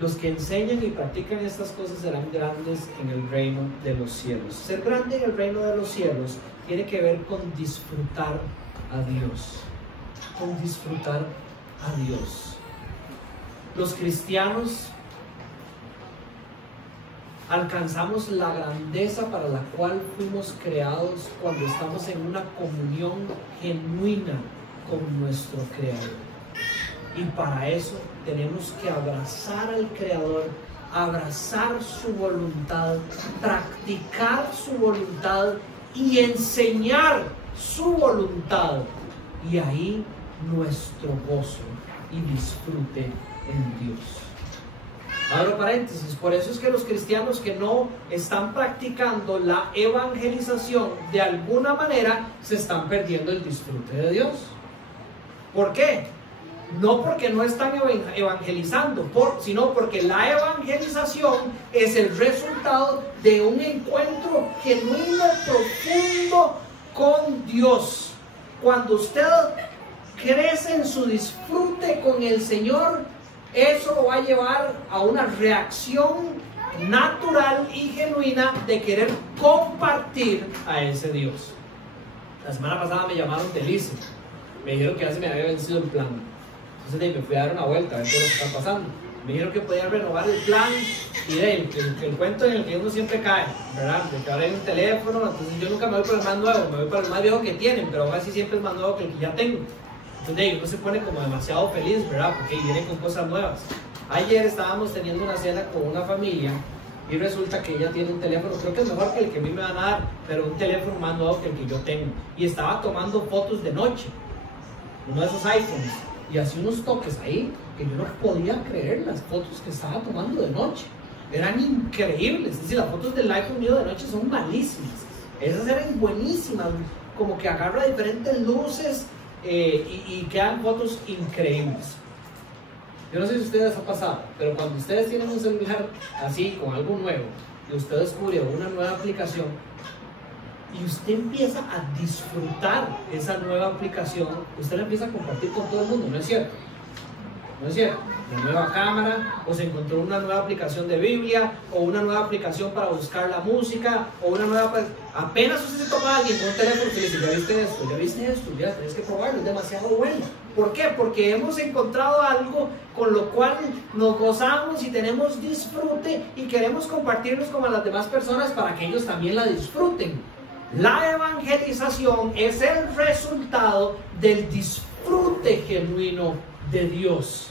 Los que enseñan y practican estas cosas serán grandes en el reino de los cielos. Ser grande en el reino de los cielos tiene que ver con disfrutar a Dios. Con disfrutar a Dios. Los cristianos alcanzamos la grandeza para la cual fuimos creados cuando estamos en una comunión genuina con nuestro Creador. Y para eso tenemos que abrazar al Creador, abrazar su voluntad, practicar su voluntad y enseñar su voluntad. Y ahí nuestro gozo y disfrute en Dios. Abro paréntesis, por eso es que los cristianos que no están practicando la evangelización de alguna manera se están perdiendo el disfrute de Dios. ¿Por qué? No porque no están evangelizando, sino porque la evangelización es el resultado de un encuentro genuino, profundo con Dios. Cuando usted crece en su disfrute con el Señor, eso lo va a llevar a una reacción natural y genuina de querer compartir a ese Dios. La semana pasada me llamaron de Lice, me dijeron que ya se me había vencido el plan. Entonces me fui a dar una vuelta a ver qué es lo que está pasando. Me dijeron que podía renovar el plan y el cuento en el que uno siempre cae, ¿verdad? De que ahora hay un teléfono, entonces yo nunca me voy por el más nuevo, me voy por el más viejo que tienen, pero aún así siempre es más nuevo que el que ya tengo. Entonces uno se pone como demasiado feliz, ¿verdad? Porque viene con cosas nuevas. Ayer estábamos teniendo una cena con una familia y resulta que ella tiene un teléfono, creo que es mejor que el que a mí me van a dar, pero un teléfono más nuevo que el que yo tengo. Y estaba tomando fotos de noche, uno de esos iPhones. Y hacía unos toques ahí que yo no podía creer las fotos que estaba tomando de noche. Eran increíbles. Es decir, las fotos del iPhone mío de noche son malísimas. Esas eran buenísimas. Como que agarra diferentes luces y quedan fotos increíbles. Yo no sé si a ustedes ha pasado, pero cuando ustedes tienen un celular así, con algo nuevo, y usted descubre una nueva aplicación, y usted empieza a disfrutar esa nueva aplicación, usted la empieza a compartir con todo el mundo, ¿no es cierto? ¿No es cierto? La nueva cámara, o se encontró una nueva aplicación de Biblia, o una nueva aplicación para buscar la música, o una nueva... Apenas usted se topa a alguien con un teléfono que le dice, ya viste esto, ya tienes que probarlo, es demasiado bueno. ¿Por qué? Porque hemos encontrado algo con lo cual nos gozamos y tenemos disfrute y queremos compartirnos con las demás personas para que ellos también la disfruten. La evangelización es el resultado del disfrute genuino de Dios.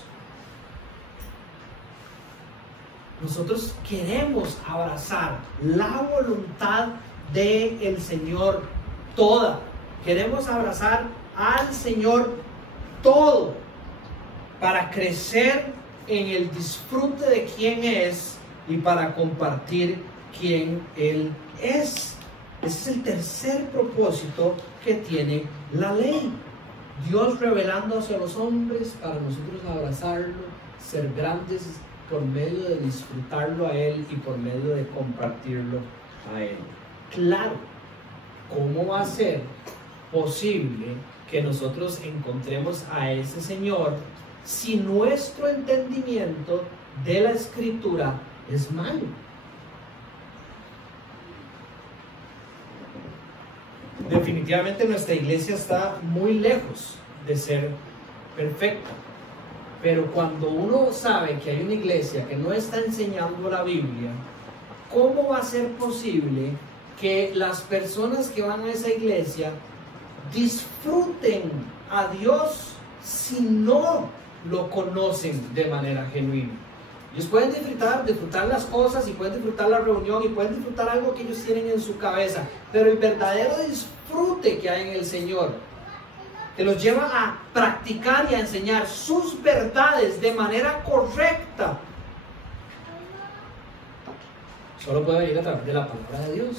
Nosotros queremos abrazar la voluntad del Señor toda. Queremos abrazar al Señor todo para crecer en el disfrute de quién es y para compartir quién Él es. Ese es el tercer propósito que tiene la ley. Dios revelando hacia los hombres para nosotros abrazarlo, ser grandes por medio de disfrutarlo a Él y por medio de compartirlo a Él. Claro, ¿cómo va a ser posible que nosotros encontremos a ese Señor si nuestro entendimiento de la Escritura es malo? Definitivamente nuestra iglesia está muy lejos de ser perfecta, pero cuando uno sabe que hay una iglesia que no está enseñando la Biblia, ¿cómo va a ser posible que las personas que van a esa iglesia disfruten a Dios si no lo conocen de manera genuina? Ellos pueden disfrutar las cosas y pueden disfrutar la reunión y pueden disfrutar algo que ellos tienen en su cabeza, pero el verdadero disfrute que hay en el Señor, que los lleva a practicar y a enseñar sus verdades de manera correcta, solo puede venir a través de la palabra de Dios.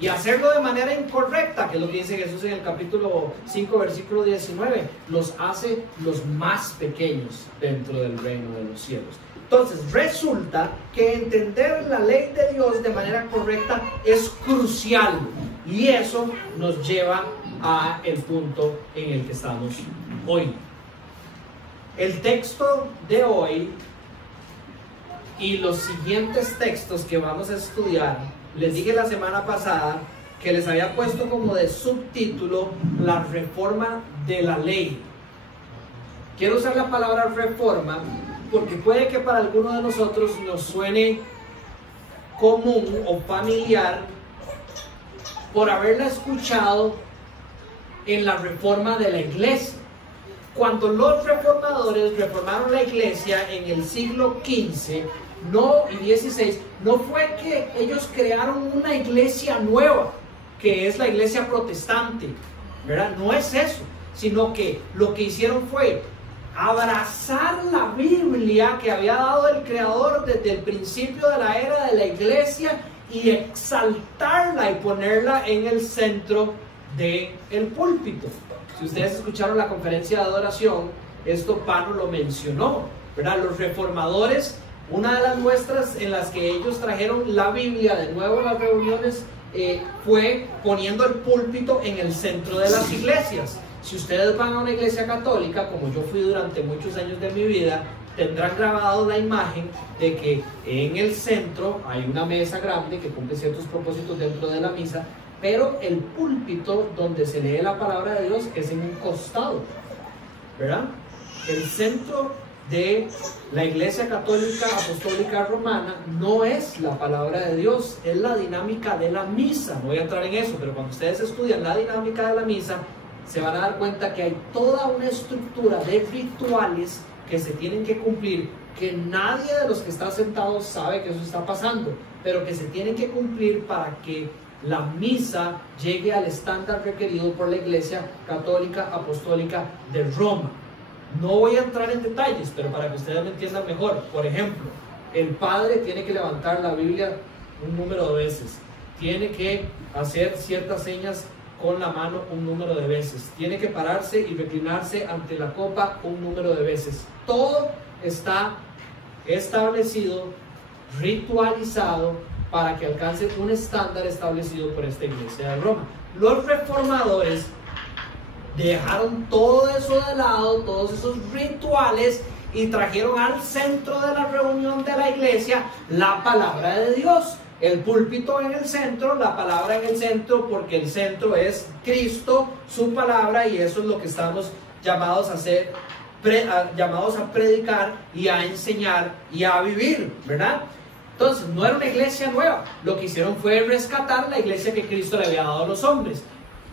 Y hacerlo de manera incorrecta, que es lo que dice Jesús en el capítulo 5, versículo 19, los hace los más pequeños dentro del reino de los cielos. Entonces, resulta que entender la ley de Dios de manera correcta es crucial. Y eso nos lleva a el punto en el que estamos hoy. El texto de hoy y los siguientes textos que vamos a estudiar, les dije la semana pasada que les había puesto como de subtítulo la reforma de la ley. Quiero usar la palabra reforma porque puede que para algunos de nosotros nos suene común o familiar por haberla escuchado en la reforma de la iglesia. Cuando los reformadores reformaron la iglesia en el siglo XV y XVI, no fue que ellos crearon una iglesia nueva, que es la iglesia protestante, ¿verdad? No es eso, sino que lo que hicieron fue abrazar la Biblia que había dado el Creador desde el principio de la era de la iglesia y exaltarla y ponerla en el centro del púlpito. Si ustedes escucharon la conferencia de adoración, esto Pablo lo mencionó, ¿verdad? Los reformadores, una de las muestras en las que ellos trajeron la Biblia de nuevo a las reuniones fue poniendo el púlpito en el centro de las iglesias. Si ustedes van a una iglesia católica, como yo fui durante muchos años de mi vida, tendrán grabado la imagen de que en el centro hay una mesa grande que cumple ciertos propósitos dentro de la misa, pero el púlpito donde se lee la palabra de Dios es en un costado, ¿verdad? El centro de la iglesia católica apostólica romana no es la palabra de Dios, es la dinámica de la misa. No voy a entrar en eso, pero cuando ustedes estudian la dinámica de la misa, se van a dar cuenta que hay toda una estructura de rituales que se tienen que cumplir, que nadie de los que está sentados sabe que eso está pasando, pero que se tienen que cumplir para que la misa llegue al estándar requerido por la iglesia católica apostólica de Roma. No voy a entrar en detalles, pero para que ustedes me entiendan mejor. Por ejemplo, el padre tiene que levantar la Biblia un número de veces, tiene que hacer ciertas señas con la mano un número de veces, tiene que pararse y reclinarse ante la copa un número de veces. Todo está establecido, ritualizado, para que alcance un estándar establecido por esta iglesia de Roma. Los reformadores dejaron todo eso de lado, todos esos rituales, y trajeron al centro de la reunión de la iglesia la palabra de Dios. El púlpito en el centro, la palabra en el centro, porque el centro es Cristo, su palabra, y eso es lo que estamos llamados a hacer, llamados a predicar y a enseñar y a vivir, ¿verdad? Entonces, no era una iglesia nueva. Lo que hicieron fue rescatar la iglesia que Cristo le había dado a los hombres.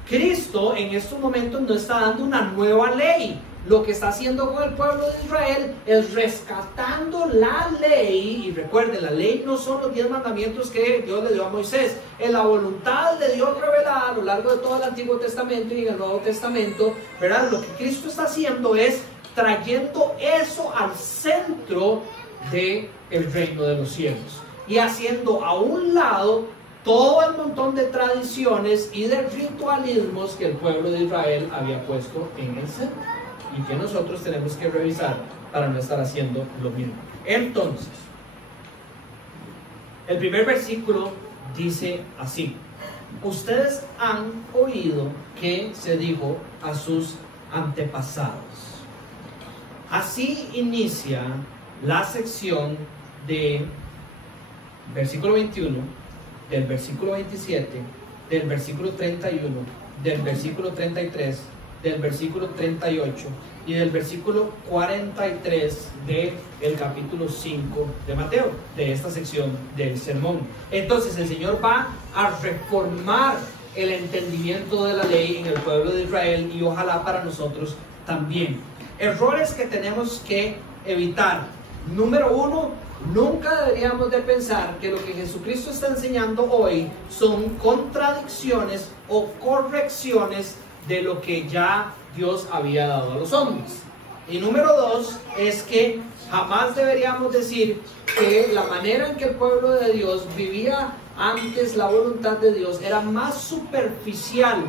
Cristo en estos momentos no está dando una nueva ley. Lo que está haciendo con el pueblo de Israel es rescatando la ley. Y recuerden, la ley no son los 10 mandamientos que Dios le dio a Moisés. Es la voluntad de Dios revelada a lo largo de todo el Antiguo Testamento y en el Nuevo Testamento, ¿verdad? Lo que Cristo está haciendo es trayendo eso al centro del reino de los cielos y haciendo a un lado todo el montón de tradiciones y de ritualismos que el pueblo de Israel había puesto en el centro y que nosotros tenemos que revisar para no estar haciendo lo mismo. Entonces, el primer versículo dice así: ustedes han oído que se dijo a sus antepasados. Así inicia la sección de versículo 21, del versículo 27, del versículo 31, del versículo 33, del versículo 38 y del versículo 43 del capítulo 5 de Mateo, de esta sección del sermón. Entonces el Señor va a reformar el entendimiento de la ley en el pueblo de Israel y ojalá para nosotros también. Errores que tenemos que evitar. Número 1, nunca deberíamos de pensar que lo que Jesucristo está enseñando hoy son contradicciones o correcciones de lo que ya Dios había dado a los hombres. Y número 2 es que Jamás deberíamos decir que la manera en que el pueblo de Dios vivía antes la voluntad de Dios era más superficial,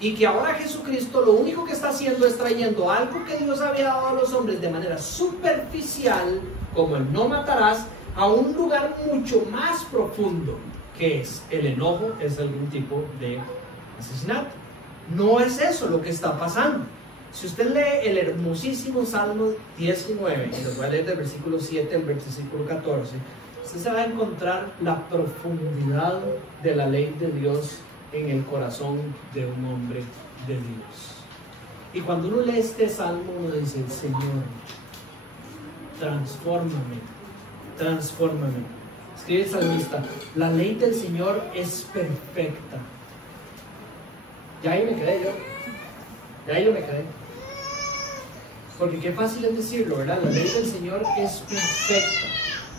y que ahora Jesucristo lo único que está haciendo es trayendo algo que Dios había dado a los hombres de manera superficial, como el no matarás, a un lugar mucho más profundo, que es el enojo, es algún tipo de asesinato. No es eso lo que está pasando. Si usted lee el hermosísimo Salmo 19, y lo voy a leer del versículo 7 al versículo 14, usted se va a encontrar la profundidad de la ley de Dios en el corazón de un hombre de Dios. Y cuando uno lee este salmo, uno dice: Señor, transfórmame, transfórmame. Escribe el salmista: la ley del Señor es perfecta. Ya ahí me quedé yo. Ya ahí yo me quedé. Porque qué fácil es decirlo, ¿verdad? La ley del Señor es perfecta.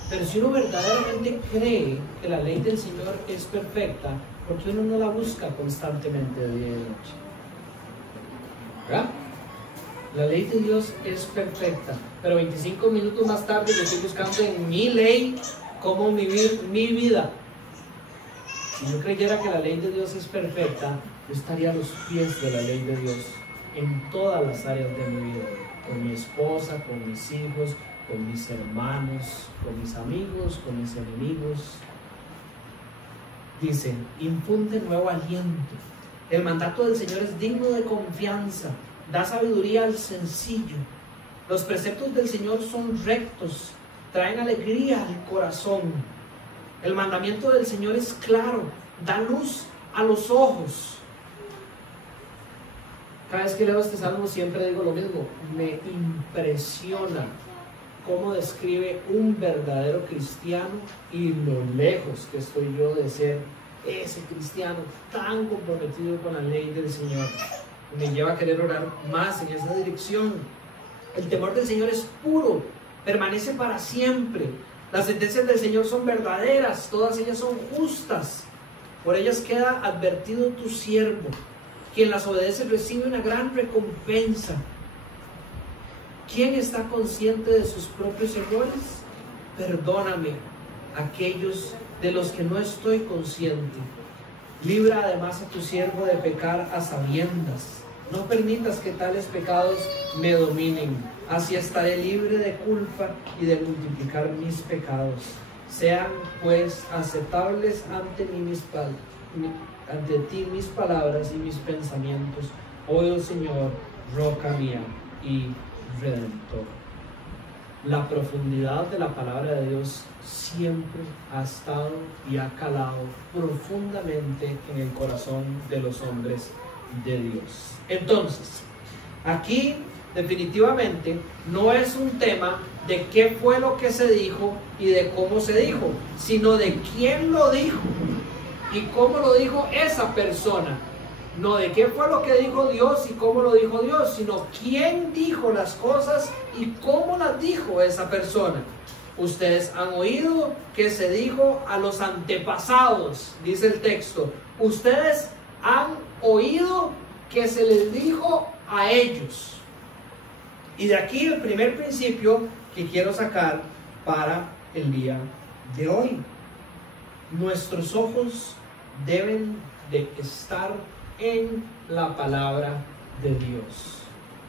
Pero si uno verdaderamente cree que la ley del Señor es perfecta, ¿por qué uno no la busca constantemente de día y de noche? ¿Verdad? La ley de Dios es perfecta, pero 25 minutos más tarde yo estoy buscando en mi ley cómo vivir mi vida. Si yo creyera que la ley de Dios es perfecta, yo estaría a los pies de la ley de Dios en todas las áreas de mi vida, con mi esposa, con mis hijos, con mis hermanos, con mis amigos, con mis enemigos. Dice: infunde nuevo aliento. El mandato del Señor es digno de confianza, da sabiduría al sencillo. Los preceptos del Señor son rectos, traen alegría al corazón. El mandamiento del Señor es claro, da luz a los ojos. Cada vez que leo este salmo siempre digo lo mismo: me impresiona cómo describe un verdadero cristiano y lo lejos que estoy yo de ser ese cristiano tan comprometido con la ley del Señor. Me lleva a querer orar más en esa dirección. El temor del Señor es puro, permanece para siempre. Las sentencias del Señor son verdaderas, todas ellas son justas. Por ellas queda advertido tu siervo. Quien las obedece recibe una gran recompensa. ¿Quién está consciente de sus propios errores? Perdóname aquellos de los que no estoy consciente. Libra además a tu siervo de pecar a sabiendas. No permitas que tales pecados me dominen. Así estaré libre de culpa y de multiplicar mis pecados. Sean pues aceptables ante ti mis palabras y mis pensamientos. Oh Señor, roca mía y redentor. La profundidad de la palabra de Dios siempre ha estado y ha calado profundamente en el corazón de los hombres de Dios. Entonces, aquí definitivamente no es un tema de qué fue lo que se dijo y de cómo se dijo, sino de quién lo dijo y cómo lo dijo esa persona. No de qué fue lo que dijo Dios y cómo lo dijo Dios, sino quién dijo las cosas y cómo las dijo esa persona. Ustedes han oído que se dijo a los antepasados, dice el texto. Ustedes han oído que se les dijo a ellos. Y de aquí el primer principio que quiero sacar para el día de hoy. Nuestros ojos deben de estar en la palabra de Dios.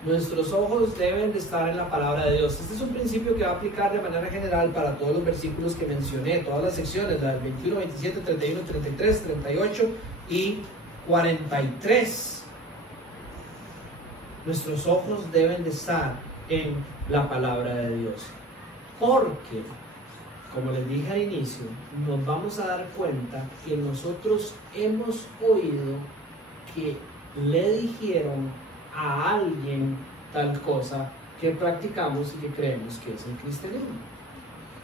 Nuestros ojos deben de estar en la palabra de Dios. Este es un principio que va a aplicar de manera general para todos los versículos que mencioné, todas las secciones, las 21, 27, 31, 33, 38 y 43. Nuestros ojos deben de estar en la palabra de Dios, porque, como les dije al inicio, nos vamos a dar cuenta que nosotros hemos oído que le dijeron a alguien tal cosa que practicamos y que creemos que es el cristianismo.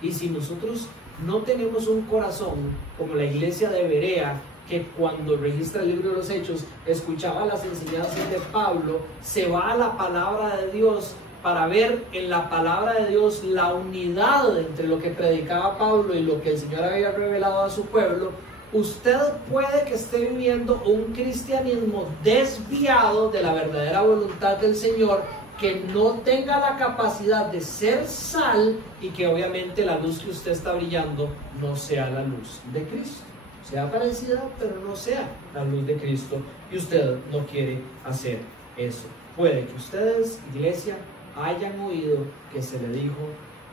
Y si nosotros no tenemos un corazón como la iglesia de Berea, que cuando registra el libro de los Hechos escuchaba las enseñanzas de Pablo, se va a la palabra de Dios para ver en la palabra de Dios la unidad entre lo que predicaba Pablo y lo que el Señor había revelado a su pueblo, usted puede que esté viviendo un cristianismo desviado de la verdadera voluntad del Señor, que no tenga la capacidad de ser sal y que obviamente la luz que usted está brillando no sea la luz de Cristo. Sea parecida, pero no sea la luz de Cristo, y usted no quiere hacer eso. Puede que ustedes, iglesia, hayan oído que se le dijo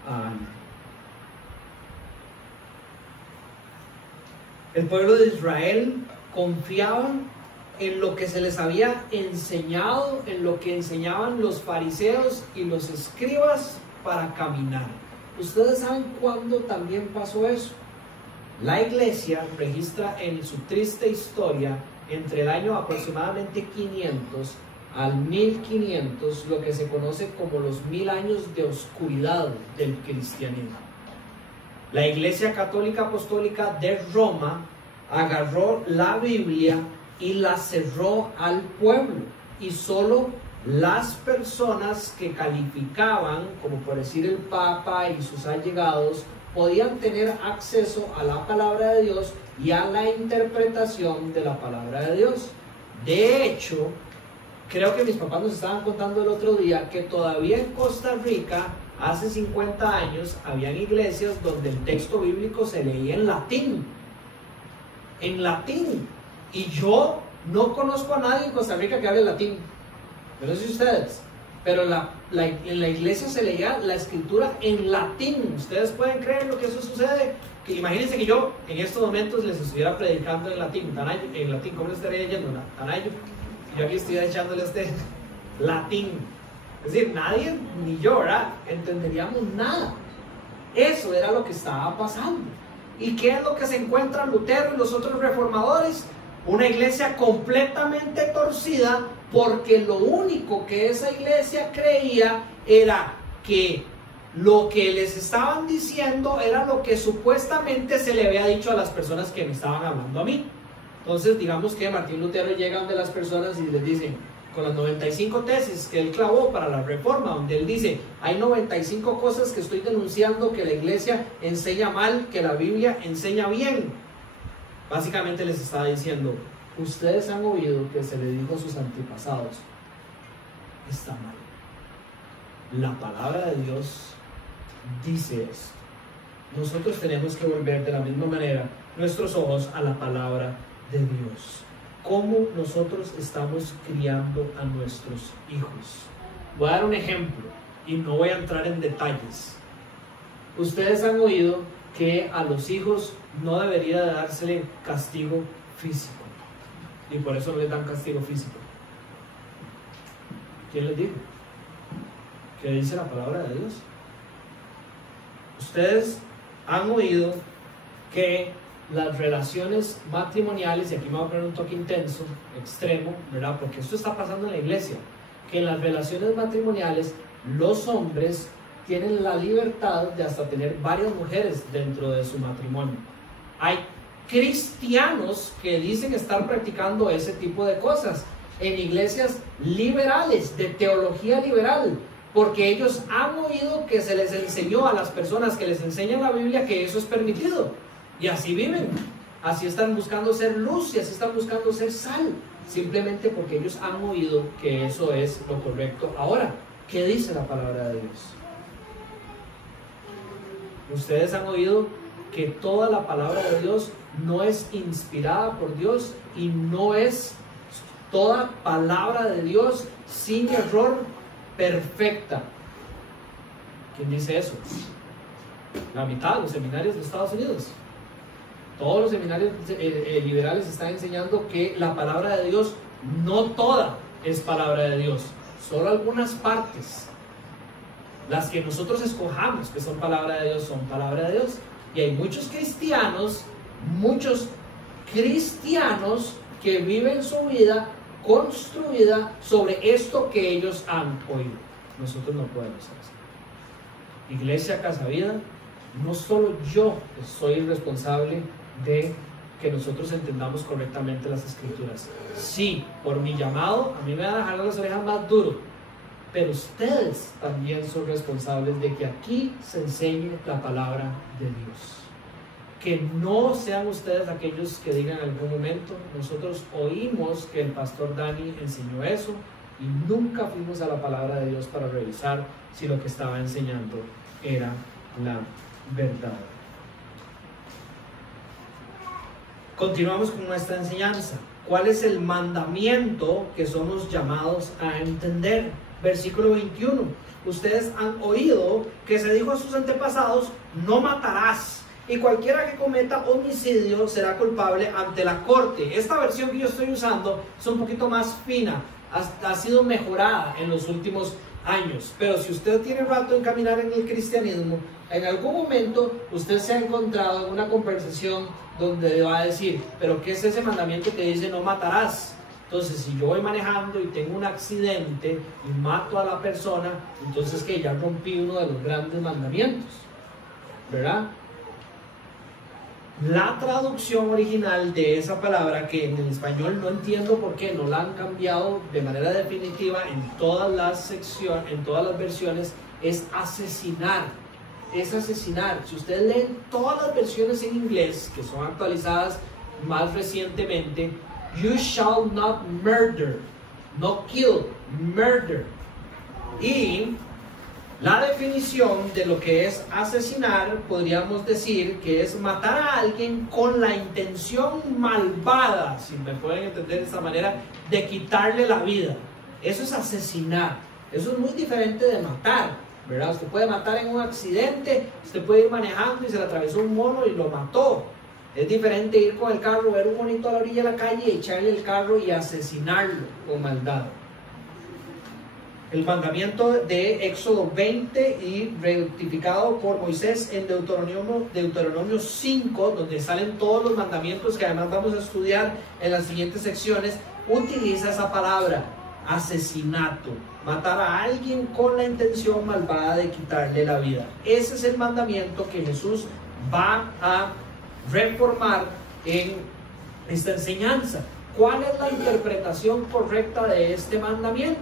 a Ana. El pueblo de Israel confiaba en lo que se les había enseñado, en lo que enseñaban los fariseos y los escribas para caminar. Ustedes saben cuándo también pasó eso. La iglesia registra en su triste historia, entre el año aproximadamente 500 al 1500, lo que se conoce como los 1000 años de oscuridad del cristianismo. La Iglesia Católica Apostólica de Roma agarró la Biblia y la cerró al pueblo, y solo las personas que calificaban, como por decir el Papa y sus allegados, podían tener acceso a la palabra de Dios y a la interpretación de la palabra de Dios. De hecho, creo que mis papás nos estaban contando el otro día que todavía en Costa Rica, hace 50 años, habían iglesias donde el texto bíblico se leía en latín. En latín. Y yo no conozco a nadie en Costa Rica que hable latín. Yo no sé ustedes. Pero en la iglesia se leía la escritura en latín. Ustedes pueden creer lo que eso sucede. Que imagínense que yo en estos momentos les estuviera predicando en latín. En latín, ¿cómo les estaría leyendo? Tanayo. Yo aquí estoy echándole latín. Es decir, nadie, ni yo, ¿verdad?, entenderíamos nada. Eso era lo que estaba pasando. ¿Y qué es lo que se encuentra Lutero y los otros reformadores? Una iglesia completamente torcida, porque lo único que esa iglesia creía era que lo que les estaban diciendo era lo que supuestamente se le había dicho a las personas que me estaban hablando a mí. Entonces, digamos que Martín Lutero llega donde las personas y les dicen, con las 95 tesis que él clavó para la reforma, donde él dice, hay 95 cosas que estoy denunciando que la iglesia enseña mal, que la Biblia enseña bien. Básicamente les estaba diciendo, ustedes han oído que se le dijo a sus antepasados, está mal. La palabra de Dios dice esto. Nosotros tenemos que volver de la misma manera nuestros ojos a la palabra de Dios. ¿Cómo nosotros estamos criando a nuestros hijos? Voy a dar un ejemplo y no voy a entrar en detalles. Ustedes han oído que a los hijos no debería de dársele castigo físico, y por eso no les dan castigo físico. ¿Quién les dijo? ¿Qué dice la palabra de Dios? Ustedes han oído que las relaciones matrimoniales, y aquí me voy a poner un toque intenso, extremo, ¿verdad?, porque esto está pasando en la iglesia, que en las relaciones matrimoniales los hombres tienen la libertad de hasta tener varias mujeres dentro de su matrimonio. Hay cristianos que dicen estar practicando ese tipo de cosas en iglesias liberales, de teología liberal, porque ellos han oído que se les enseñó a las personas que les enseñan la Biblia que eso es permitido, y así viven, así están buscando ser luz y así están buscando ser sal, simplemente porque ellos han oído que eso es lo correcto. Ahora, ¿qué dice la palabra de Dios? Ustedes han oído que toda la palabra de Dios no es inspirada por Dios, y no es toda palabra de Dios sin error perfecta. ¿Quién dice eso? La mitad de los seminarios de Estados Unidos. Todos los seminarios liberales están enseñando que la palabra de Dios no toda es palabra de Dios, solo algunas partes. Las que nosotros escojamos que son palabra de Dios son palabra de Dios. Y hay muchos cristianos que viven su vida construida sobre esto que ellos han oído. Nosotros no podemos hacer eso. Iglesia Casa Vida, no solo yo soy responsable de que nosotros entendamos correctamente las escrituras. Sí, por mi llamado, a mí me van a jalar las orejas más duro, pero ustedes también son responsables de que aquí se enseñe la palabra de Dios. Que no sean ustedes aquellos que digan en algún momento, nosotros oímos que el pastor Dani enseñó eso, y nunca fuimos a la palabra de Dios para revisar si lo que estaba enseñando era la verdad. Continuamos con nuestra enseñanza. ¿Cuál es el mandamiento que somos llamados a entender? Versículo 21. Ustedes han oído que se dijo a sus antepasados: no matarás, y cualquiera que cometa homicidio será culpable ante la corte. Esta versión que yo estoy usando es un poquito más fina, ha sido mejorada en los últimos años, pero si usted tiene rato en caminar en el cristianismo, en algún momento usted se ha encontrado en una conversación donde va a decir: pero ¿qué es ese mandamiento que dice no matarás? Entonces, si yo voy manejando y tengo un accidente y mato a la persona, entonces que ya rompí uno de los grandes mandamientos, ¿verdad? La traducción original de esa palabra, que en el español no entiendo por qué no la han cambiado de manera definitiva en todas las secciones, en todas las versiones, es asesinar. Es asesinar. Si ustedes leen todas las versiones en inglés, que son actualizadas más recientemente, you shall not murder, no kill, murder. Y la definición de lo que es asesinar, podríamos decir que es matar a alguien con la intención malvada, si me pueden entender de esta manera, de quitarle la vida. Eso es asesinar. Eso es muy diferente de matar, ¿verdad? Usted puede matar en un accidente, usted puede ir manejando y se le atravesó un mono y lo mató. Es diferente ir con el carro, ver un monito a la orilla de la calle, echarle el carro y asesinarlo con maldad. El mandamiento de Éxodo 20 y rectificado por Moisés en Deuteronomio 5, donde salen todos los mandamientos que además vamos a estudiar en las siguientes secciones, utiliza esa palabra, asesinato, matar a alguien con la intención malvada de quitarle la vida. Ese es el mandamiento que Jesús va a reformar en esta enseñanza. ¿Cuál es la interpretación correcta de este mandamiento?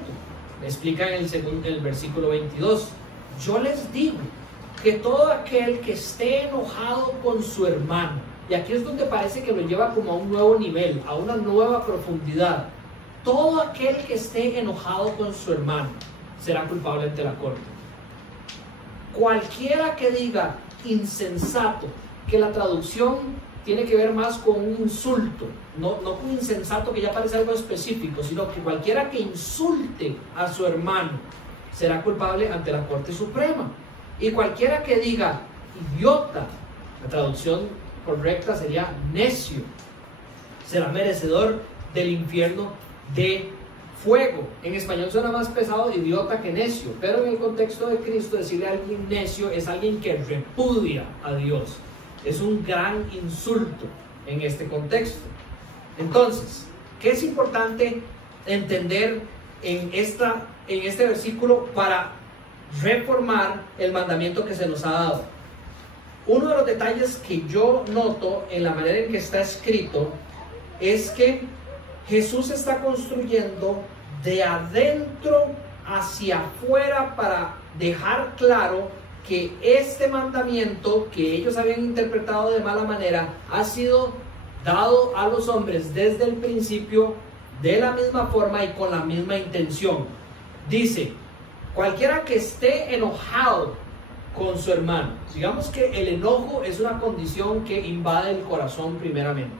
Me explica en el versículo 22. Yo les digo que todo aquel que esté enojado con su hermano, y aquí es donde parece que lo lleva como a un nuevo nivel, a una nueva profundidad. Todo aquel que esté enojado con su hermano será culpable ante la corte. Cualquiera que diga insensato, que la traducción tiene que ver más con un insulto, no con insensato que ya parece algo específico, sino que cualquiera que insulte a su hermano será culpable ante la Corte Suprema. Y cualquiera que diga idiota, la traducción correcta sería necio, será merecedor del infierno de fuego. En español suena más pesado idiota que necio, pero en el contexto de Cristo decirle a alguien necio es alguien que repudia a Dios. Es un gran insulto en este contexto. Entonces, ¿qué es importante entender en este versículo para reformar el mandamiento que se nos ha dado? Uno de los detalles que yo noto en la manera en que está escrito es que Jesús está construyendo de adentro hacia afuera para dejar claro que este mandamiento que ellos habían interpretado de mala manera ha sido dado a los hombres desde el principio de la misma forma y con la misma intención. Dice, cualquiera que esté enojado con su hermano. Digamos que el enojo es una condición que invade el corazón primeramente,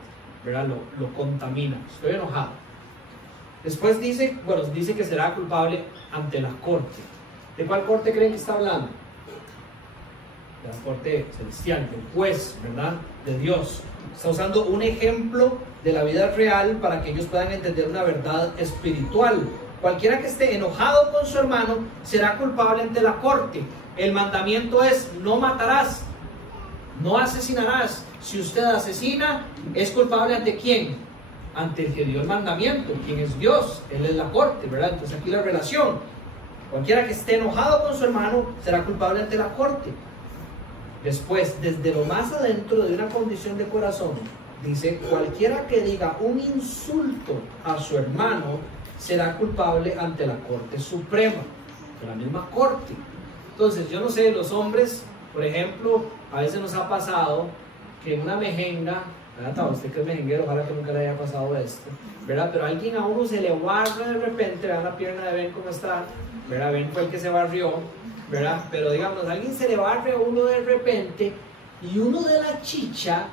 ¿verdad? Lo contamina. Estoy enojado. Después dice que será culpable ante la corte. ¿De cuál corte creen que está hablando? De la corte celestial, del juez, ¿verdad? De Dios. Está usando un ejemplo de la vida real para que ellos puedan entender una verdad espiritual. Cualquiera que esté enojado con su hermano será culpable ante la corte. El mandamiento es: no matarás, no asesinarás. Si usted asesina, es culpable ante quién? Ante el que dio el mandamiento. ¿Quién es Dios? Él es la corte, ¿verdad? Entonces aquí la relación. Cualquiera que esté enojado con su hermano será culpable ante la corte. Después, desde lo más adentro de una condición de corazón, dice: cualquiera que diga un insulto a su hermano será culpable ante la Corte Suprema, de la misma corte. Entonces, yo no sé, los hombres, por ejemplo, a veces nos ha pasado que en una mejenga ¿verdad? Usted que es mejenguero, ojalá que nunca le haya pasado esto, ¿verdad? Pero alguien a uno se le barra de repente, vean la pierna de Ben cómo está, ¿verdad? Ben fue el que se barrió, ¿verdad? Pero digamos, alguien se le barre a uno de repente y uno de la chicha,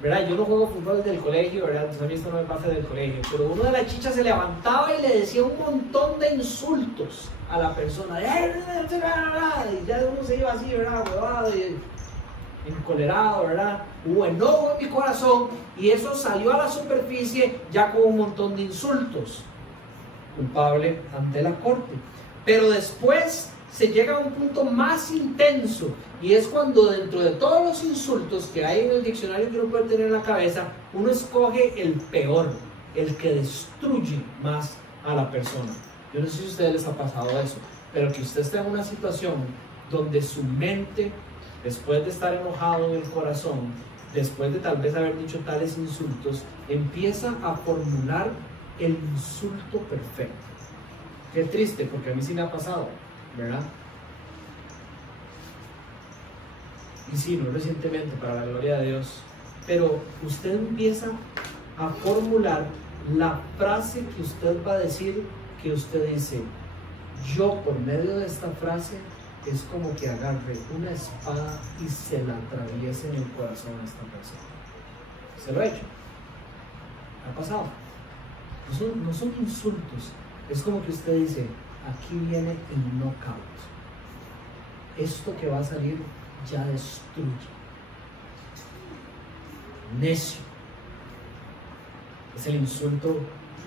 ¿verdad? Yo no juego fútbol desde el colegio, ¿verdad? Entonces a mí esto no me pasa del colegio, pero uno de la chicha se levantaba y le decía un montón de insultos a la persona, y ya uno se iba así, ¿verdad? Huevado, y encolerado, ¿verdad? Hubo enojo en mi corazón y eso salió a la superficie ya con un montón de insultos. Culpable ante la corte. Pero después se llega a un punto más intenso y es cuando dentro de todos los insultos que hay en el diccionario que uno puede tener en la cabeza, uno escoge el peor, el que destruye más a la persona. Yo no sé si a ustedes les ha pasado eso, pero que usted esté en una situación donde su mente, después de estar enojado en el corazón, después de tal vez haber dicho tales insultos, empieza a formular el insulto perfecto. Qué triste, porque a mí sí me ha pasado, ¿verdad? Y sí, no recientemente, para la gloria de Dios, pero usted empieza a formular la frase que usted va a decir, que usted dice, yo por medio de esta frase es como que agarre una espada y se la atraviese en el corazón a esta persona. Se lo he hecho, ha pasado. No son insultos, es como que usted dice, aquí viene el knockout, esto que va a salir ya destruye. Necio es el insulto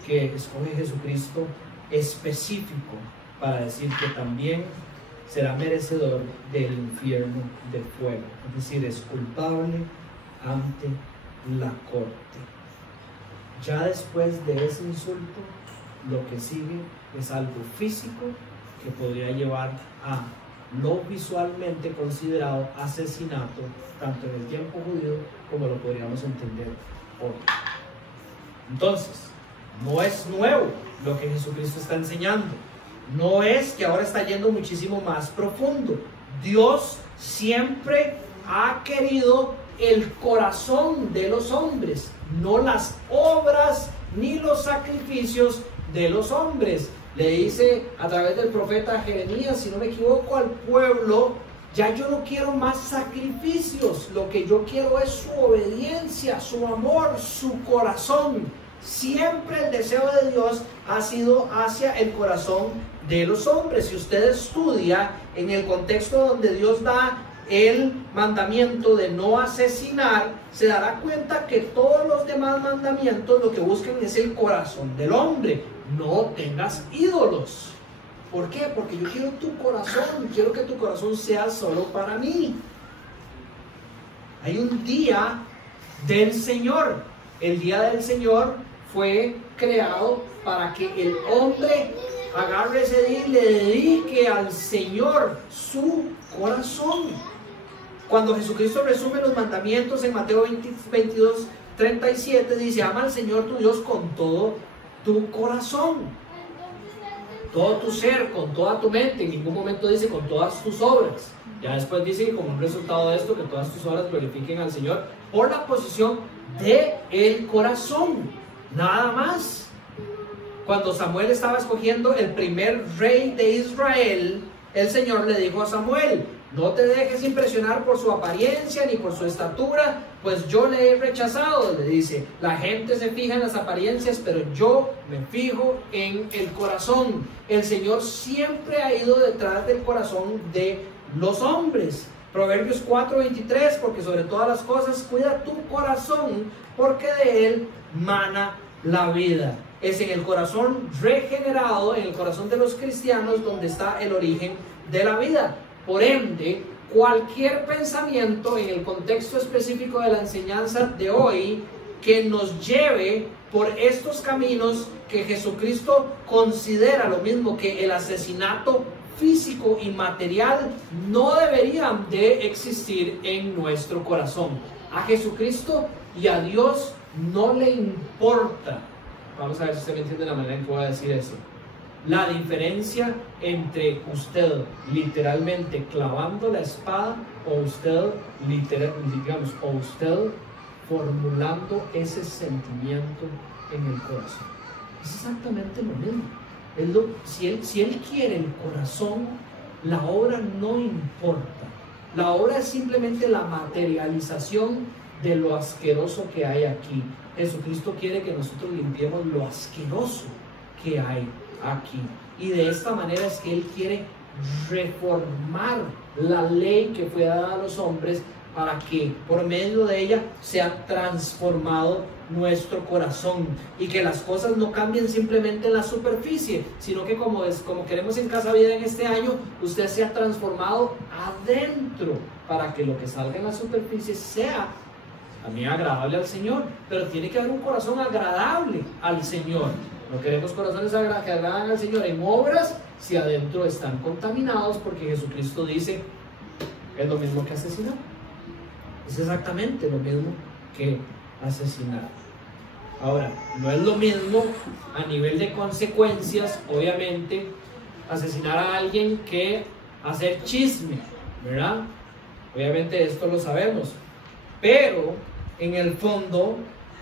que escoge Jesucristo específico para decir que también será merecedor del infierno de fuego, es decir, es culpable ante la corte. Ya después de ese insulto, lo que sigue es algo físico que podría llevar a lo visualmente considerado asesinato, tanto en el tiempo judío como lo podríamos entender hoy. Entonces, no es nuevo lo que Jesucristo está enseñando. No es que ahora está yendo muchísimo más profundo. Dios siempre ha querido el corazón de los hombres, no las obras ni los sacrificios de los hombres. Le dice a través del profeta Jeremías, si no me equivoco, al pueblo, ya yo no quiero más sacrificios, lo que yo quiero es su obediencia, su amor, su corazón. Siempre el deseo de Dios ha sido hacia el corazón de los hombres. Si usted estudia en el contexto donde Dios da el mandamiento de no asesinar, se dará cuenta que todos los demás mandamientos lo que buscan es el corazón del hombre. No tengas ídolos. ¿Por qué? Porque yo quiero tu corazón, quiero que tu corazón sea solo para mí. Hay un día del Señor. El día del Señor fue creado para que el hombre agarre ese día y le dedique al Señor su corazón. Cuando Jesucristo resume los mandamientos en Mateo 22:37, dice, ama al Señor tu Dios con todo tu corazón, todo tu ser, con toda tu mente. En ningún momento dice con todas tus obras. Ya después dice que como un resultado de esto, que todas tus obras glorifiquen al Señor por la posición del corazón, nada más. Cuando Samuel estaba escogiendo el primer rey de Israel, el Señor le dijo a Samuel, no te dejes impresionar por su apariencia ni por su estatura, pues yo le he rechazado. Le dice, la gente se fija en las apariencias, pero yo me fijo en el corazón. El Señor siempre ha ido detrás del corazón de los hombres. Proverbios 4:23, porque sobre todas las cosas cuida tu corazón, porque de él mana la vida. Es en el corazón regenerado, en el corazón de los cristianos, donde está el origen de la vida. Por ende, cualquier pensamiento en el contexto específico de la enseñanza de hoy que nos lleve por estos caminos que Jesucristo considera lo mismo que el asesinato físico y material, no deberían de existir en nuestro corazón. A Jesucristo y a Dios no le importa. Vamos a ver si usted me entiende la manera en que voy a decir eso. La diferencia entre usted literalmente clavando la espada o usted, digamos, o usted formulando ese sentimiento en el corazón. Es exactamente lo mismo. Si él quiere el corazón, la obra no importa. La obra es simplemente la materialización de lo asqueroso que hay aquí. Jesucristo quiere que nosotros limpiemos lo asqueroso que hay aquí. Y de esta manera es que Él quiere reformar la ley que fue dada a los hombres para que por medio de ella sea transformado nuestro corazón y que las cosas no cambien simplemente en la superficie, sino que como queremos en Casa Vida en este año, usted sea transformado adentro para que lo que salga en la superficie sea también agradable al Señor. Pero tiene que haber un corazón agradable al Señor. No queremos corazones que agradan al Señor en obras si adentro están contaminados, porque Jesucristo dice es lo mismo que asesinar. Es exactamente lo mismo que asesinar. Ahora, no es lo mismo a nivel de consecuencias, obviamente, asesinar a alguien que hacer chisme, ¿verdad? Obviamente esto lo sabemos, pero en el fondo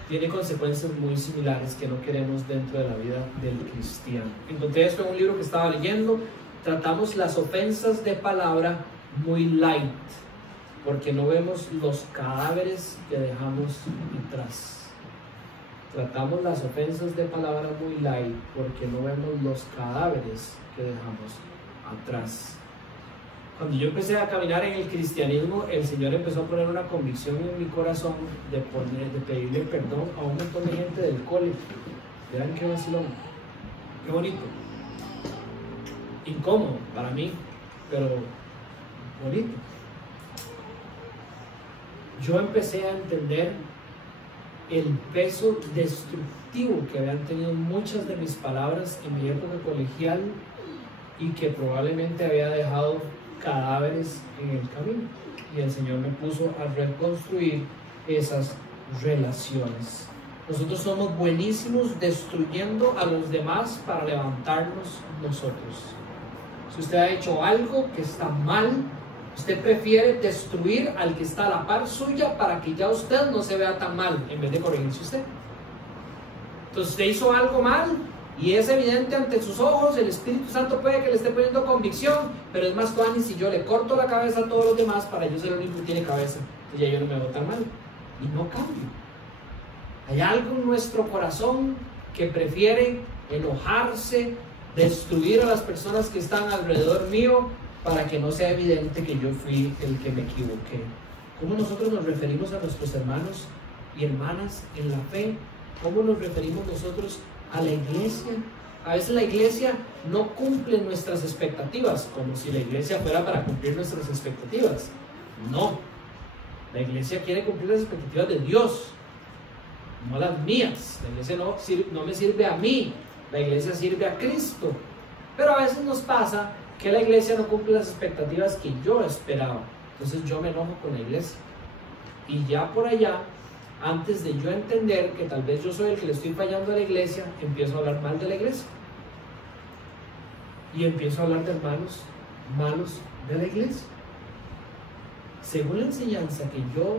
tiene consecuencias muy similares que no queremos dentro de la vida del cristiano. Encontré esto en un libro que estaba leyendo. Tratamos las ofensas de palabra muy light, porque no vemos los cadáveres que dejamos atrás. Tratamos las ofensas de palabra muy light, porque no vemos los cadáveres que dejamos atrás. Cuando yo empecé a caminar en el cristianismo, el Señor empezó a poner una convicción en mi corazón de pedirle perdón a un montón de gente del cole. Vean qué vacilón, qué bonito. Incómodo para mí, pero bonito. Yo empecé a entender el peso destructivo que habían tenido muchas de mis palabras en mi época colegial y que probablemente había dejado cadáveres en el camino. Y el Señor me puso a reconstruir esas relaciones. Nosotros somos buenísimos destruyendo a los demás para levantarnos nosotros. Si usted ha hecho algo que está mal, usted prefiere destruir al que está a la par suya para que ya usted no se vea tan mal en vez de corregirse usted. Entonces usted hizo algo mal y es evidente ante sus ojos, el Espíritu Santo puede que le esté poniendo convicción, pero es más tuanis si yo le corto la cabeza a todos los demás para yo ser el único que tiene cabeza y ya yo no me veo tan mal y no cambio. Hay algo en nuestro corazón que prefiere enojarse, destruir a las personas que están alrededor mío para que no sea evidente que yo fui el que me equivoqué. ¿Cómo nosotros nos referimos a nuestros hermanos y hermanas en la fe? ¿Cómo nos referimos nosotros a la iglesia? A veces la iglesia no cumple nuestras expectativas, como si la iglesia fuera para cumplir nuestras expectativas. No, la iglesia quiere cumplir las expectativas de Dios, no las mías. La iglesia no me sirve a mí, la iglesia sirve a Cristo. Pero a veces nos pasa que la iglesia no cumple las expectativas que yo esperaba. Entonces yo me enojo con la iglesia. Y ya por allá, antes de yo entender que tal vez yo soy el que le estoy fallando a la iglesia, empiezo a hablar mal de la iglesia. Y empiezo a hablar de hermanos malos de la iglesia. Según la enseñanza que yo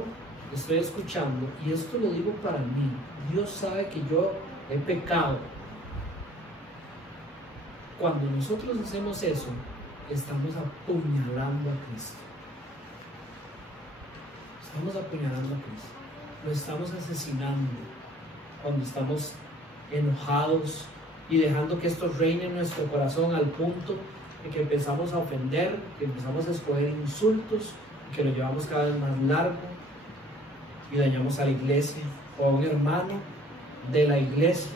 estoy escuchando, y esto lo digo para mí, Dios sabe que yo he pecado. Cuando nosotros hacemos eso, estamos apuñalando a Cristo. Estamos apuñalando a Cristo. Lo estamos asesinando cuando estamos enojados y dejando que esto reine en nuestro corazón al punto de que empezamos a ofender, que empezamos a escoger insultos, y que lo llevamos cada vez más largo y dañamos a la iglesia o a un hermano de la iglesia.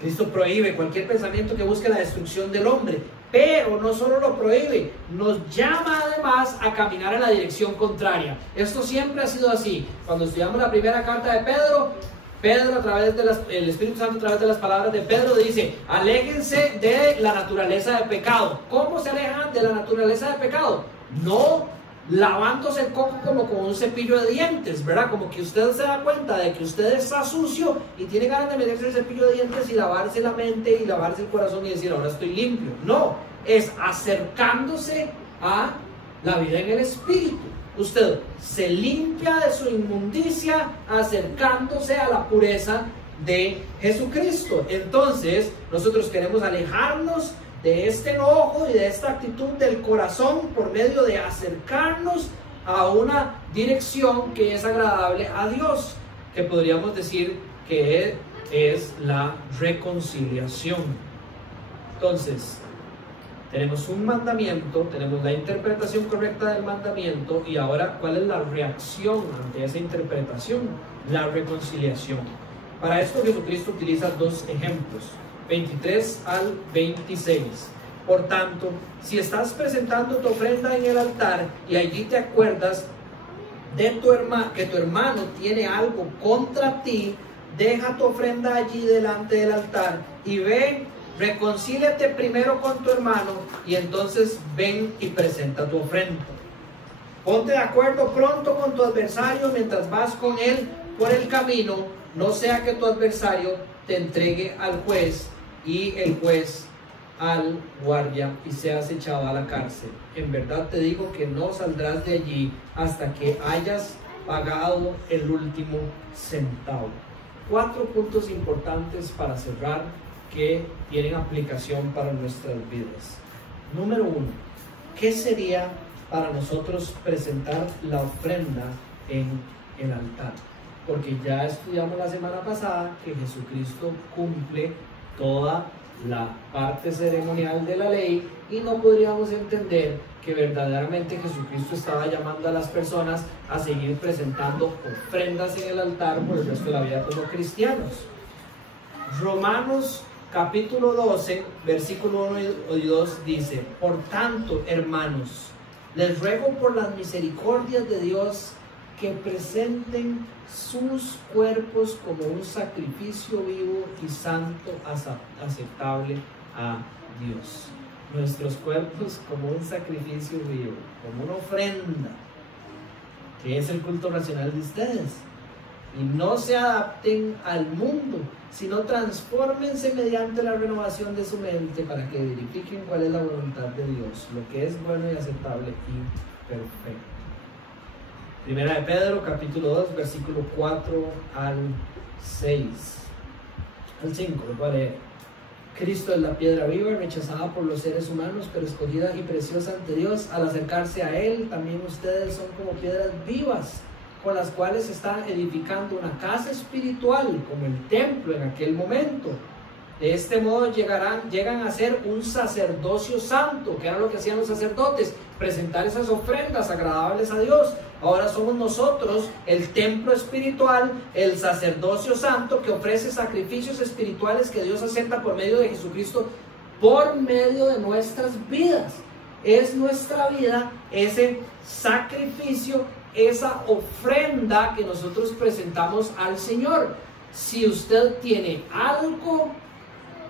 Cristo prohíbe cualquier pensamiento que busque la destrucción del hombre, pero no solo lo prohíbe, nos llama además a caminar en la dirección contraria. Esto siempre ha sido así. Cuando estudiamos la primera carta de Pedro a través de el Espíritu Santo, a través de las palabras de Pedro, dice: aléjense de la naturaleza de pecado. ¿Cómo se alejan de la naturaleza de pecado? No lavándose el coco como con un cepillo de dientes, ¿verdad? Como que usted se da cuenta de que usted está sucio y tiene ganas de meterse el cepillo de dientes y lavarse la mente y lavarse el corazón y decir: ahora estoy limpio. No, es acercándose a la vida en el Espíritu. usted se limpia de su inmundicia acercándose a la pureza de Jesucristo. Entonces nosotros queremos alejarnos de este enojo y de esta actitud del corazón por medio de acercarnos a una dirección que es agradable a Dios, que podríamos decir que es la reconciliación. Entonces tenemos un mandamiento, tenemos la interpretación correcta del mandamiento, y ahora ¿cuál es la reacción ante esa interpretación? La reconciliación. Para esto Jesucristo utiliza dos ejemplos, 23 al 26. Por tanto, si estás presentando tu ofrenda en el altar y allí te acuerdas de que tu hermano tiene algo contra ti, deja tu ofrenda allí delante del altar y ve, reconcíliate primero con tu hermano y entonces ven y presenta tu ofrenda. Ponte de acuerdo pronto con tu adversario mientras vas con él por el camino, no sea que tu adversario te entregue al juez y el juez al guardia y seas echado a la cárcel. En verdad te digo que no saldrás de allí hasta que hayas pagado el último centavo. 4 puntos importantes para cerrar que tienen aplicación para nuestras vidas. Número 1, ¿qué sería para nosotros presentar la ofrenda en el altar? Porque ya estudiamos la semana pasada que Jesucristo cumple toda la parte ceremonial de la ley y no podríamos entender que verdaderamente Jesucristo estaba llamando a las personas a seguir presentando ofrendas en el altar por el resto de la vida como cristianos. Romanos capítulo 12, versículo 1 y 2 dice: por tanto, hermanos, les ruego por las misericordias de Dios que presenten sus cuerpos como un sacrificio vivo y santo, aceptable a Dios. Nuestros cuerpos como un sacrificio vivo, como una ofrenda, que es el culto racional de ustedes. Y no se adapten al mundo, sino transfórmense mediante la renovación de su mente para que verifiquen cuál es la voluntad de Dios, lo que es bueno y aceptable y perfecto. Primera de Pedro, capítulo 2, versículo 4 al 6. Al 5, lo voy a leer. Cristo es la piedra viva, rechazada por los seres humanos, pero escogida y preciosa ante Dios. Al acercarse a Él, también ustedes son como piedras vivas, con las cuales se está edificando una casa espiritual, como el templo en aquel momento. De este modo llegan a ser un sacerdocio santo, que era lo que hacían los sacerdotes, presentar esas ofrendas agradables a Dios. Ahora somos nosotros el templo espiritual, el sacerdocio santo que ofrece sacrificios espirituales que Dios acepta por medio de Jesucristo, por medio de nuestras vidas. Es nuestra vida ese sacrificio, esa ofrenda que nosotros presentamos al Señor. Si usted tiene algo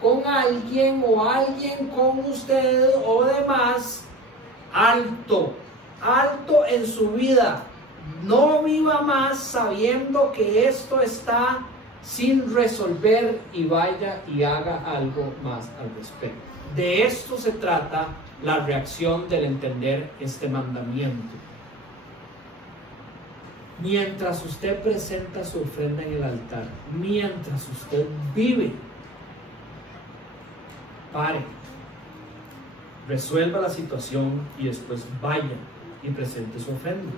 con alguien o alguien con usted o demás, alto en su vida. No viva más sabiendo que esto está sin resolver y vaya y haga algo más al respecto. De esto se trata la reacción del entender este mandamiento. Mientras usted presenta su ofrenda en el altar, mientras usted vive, pare, resuelva la situación y después vaya y presente su ofrenda.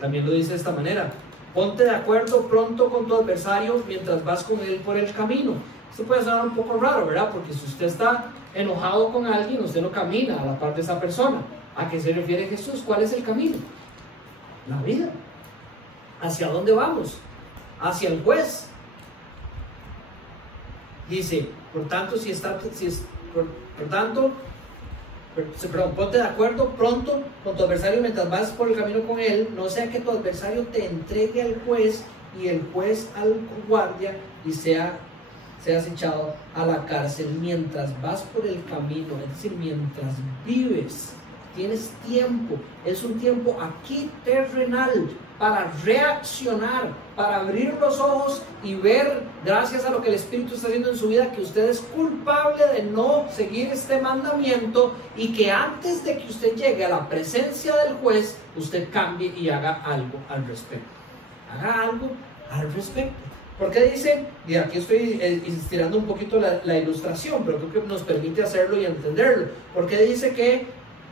También lo dice de esta manera: ponte de acuerdo pronto con tu adversario mientras vas con él por el camino. Esto puede sonar un poco raro, ¿verdad? Porque si usted está enojado con alguien, usted no camina a la par de esa persona. ¿A qué se refiere Jesús? ¿Cuál es el camino? La vida. ¿Hacia dónde vamos? Hacia el juez. Dice, por tanto, ponte de acuerdo pronto con tu adversario mientras vas por el camino con él, no sea que tu adversario te entregue al juez y el juez al guardia y seas echado a la cárcel. Mientras vas por el camino, es decir, mientras vives, tienes tiempo. Es un tiempo aquí terrenal para reaccionar, para abrir los ojos y ver, gracias a lo que el Espíritu está haciendo en su vida, que usted es culpable de no seguir este mandamiento y que antes de que usted llegue a la presencia del juez, usted cambie y haga algo al respecto. Haga algo al respecto. Porque dice, y aquí estoy estirando un poquito la ilustración, pero creo que nos permite hacerlo y entenderlo. Porque dice que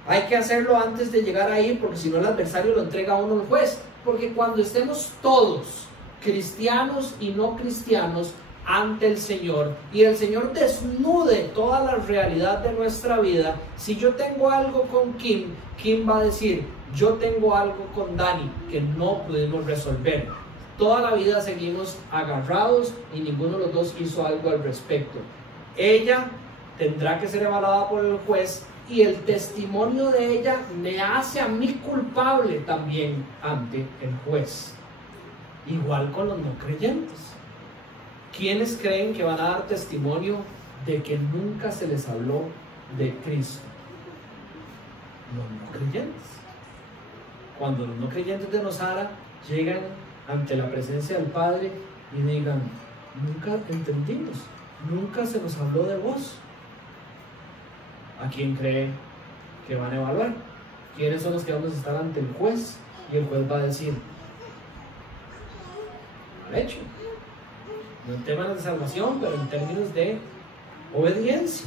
hay que hacerlo antes de llegar ahí, porque si no el adversario lo entrega a uno al juez. Porque cuando estemos todos, cristianos y no cristianos, ante el Señor, y el Señor desnude toda la realidad de nuestra vida, si yo tengo algo con Kim, Kim va a decir, yo tengo algo con Dani que no pudimos resolver. Toda la vida seguimos agarrados y ninguno de los dos hizo algo al respecto. Ella tendrá que ser evaluada por el juez y el testimonio de ella me hace a mí culpable también ante el juez. Igual con los no creyentes. ¿Quiénes creen que van a dar testimonio de que nunca se les habló de Cristo? Los no creyentes. Cuando los no creyentes de Nosara llegan ante la presencia del Padre y digan, nunca entendimos, nunca se nos habló de vos. ¿A quién cree que van a evaluar? ¿Quiénes son los que vamos a estar ante el juez? Y el juez va a decir, mal hecho. No en temas de salvación, pero en términos de obediencia.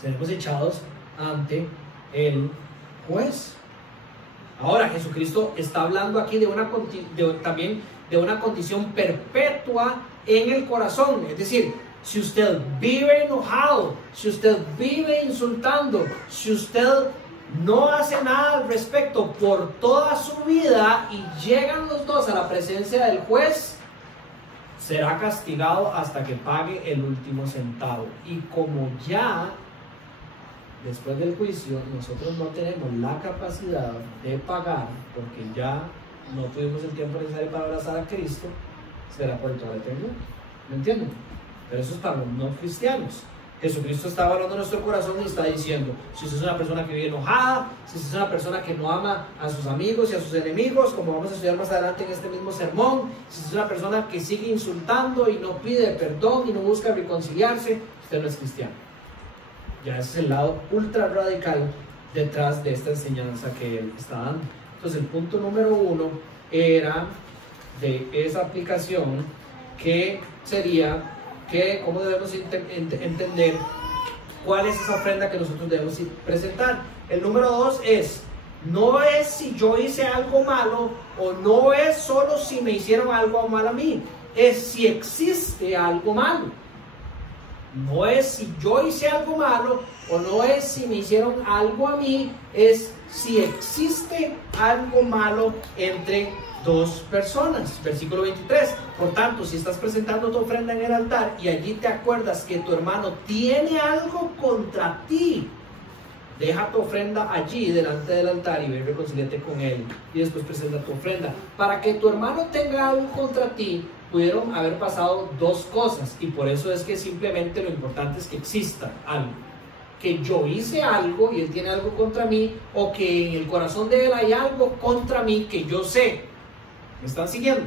Seremos echados ante el juez. Ahora, Jesucristo está hablando aquí también de una condición perpetua en el corazón. Es decir, si usted vive enojado, si usted vive insultando, si usted no hace nada al respecto por toda su vida y llegan los dos a la presencia del juez, será castigado hasta que pague el último centavo. Y como ya después del juicio nosotros no tenemos la capacidad de pagar porque ya no tuvimos el tiempo necesario para abrazar a Cristo, será por toda la eternidad. ¿Me entienden? Pero eso es para los no cristianos. Jesucristo está hablando en nuestro corazón y está diciendo, si usted es una persona que vive enojada, si usted es una persona que no ama a sus amigos y a sus enemigos, como vamos a estudiar más adelante en este mismo sermón, si usted es una persona que sigue insultando y no pide perdón y no busca reconciliarse, usted no es cristiano. Ya ese es el lado ultra radical detrás de esta enseñanza que él está dando. Entonces el punto número 1 era de esa aplicación, que sería que cómo debemos entender cuál es esa ofrenda que nosotros debemos presentar. El número 2 es, no es si yo hice algo malo, o no es solo si me hicieron algo mal a mí, es si existe algo malo. No es si yo hice algo malo, o no es si me hicieron algo a mí, es si existe algo malo entre dos personas. Versículo 23. Por tanto, si estás presentando tu ofrenda en el altar y allí te acuerdas que tu hermano tiene algo contra ti, deja tu ofrenda allí delante del altar y ve y reconcíliate con él, y después presenta tu ofrenda. Para que tu hermano tenga algo contra ti, pudieron haber pasado dos cosas, y por eso es que simplemente lo importante es que exista algo. Que yo hice algo y él tiene algo contra mí, o que en el corazón de él hay algo contra mí que yo sé. ¿Me están siguiendo?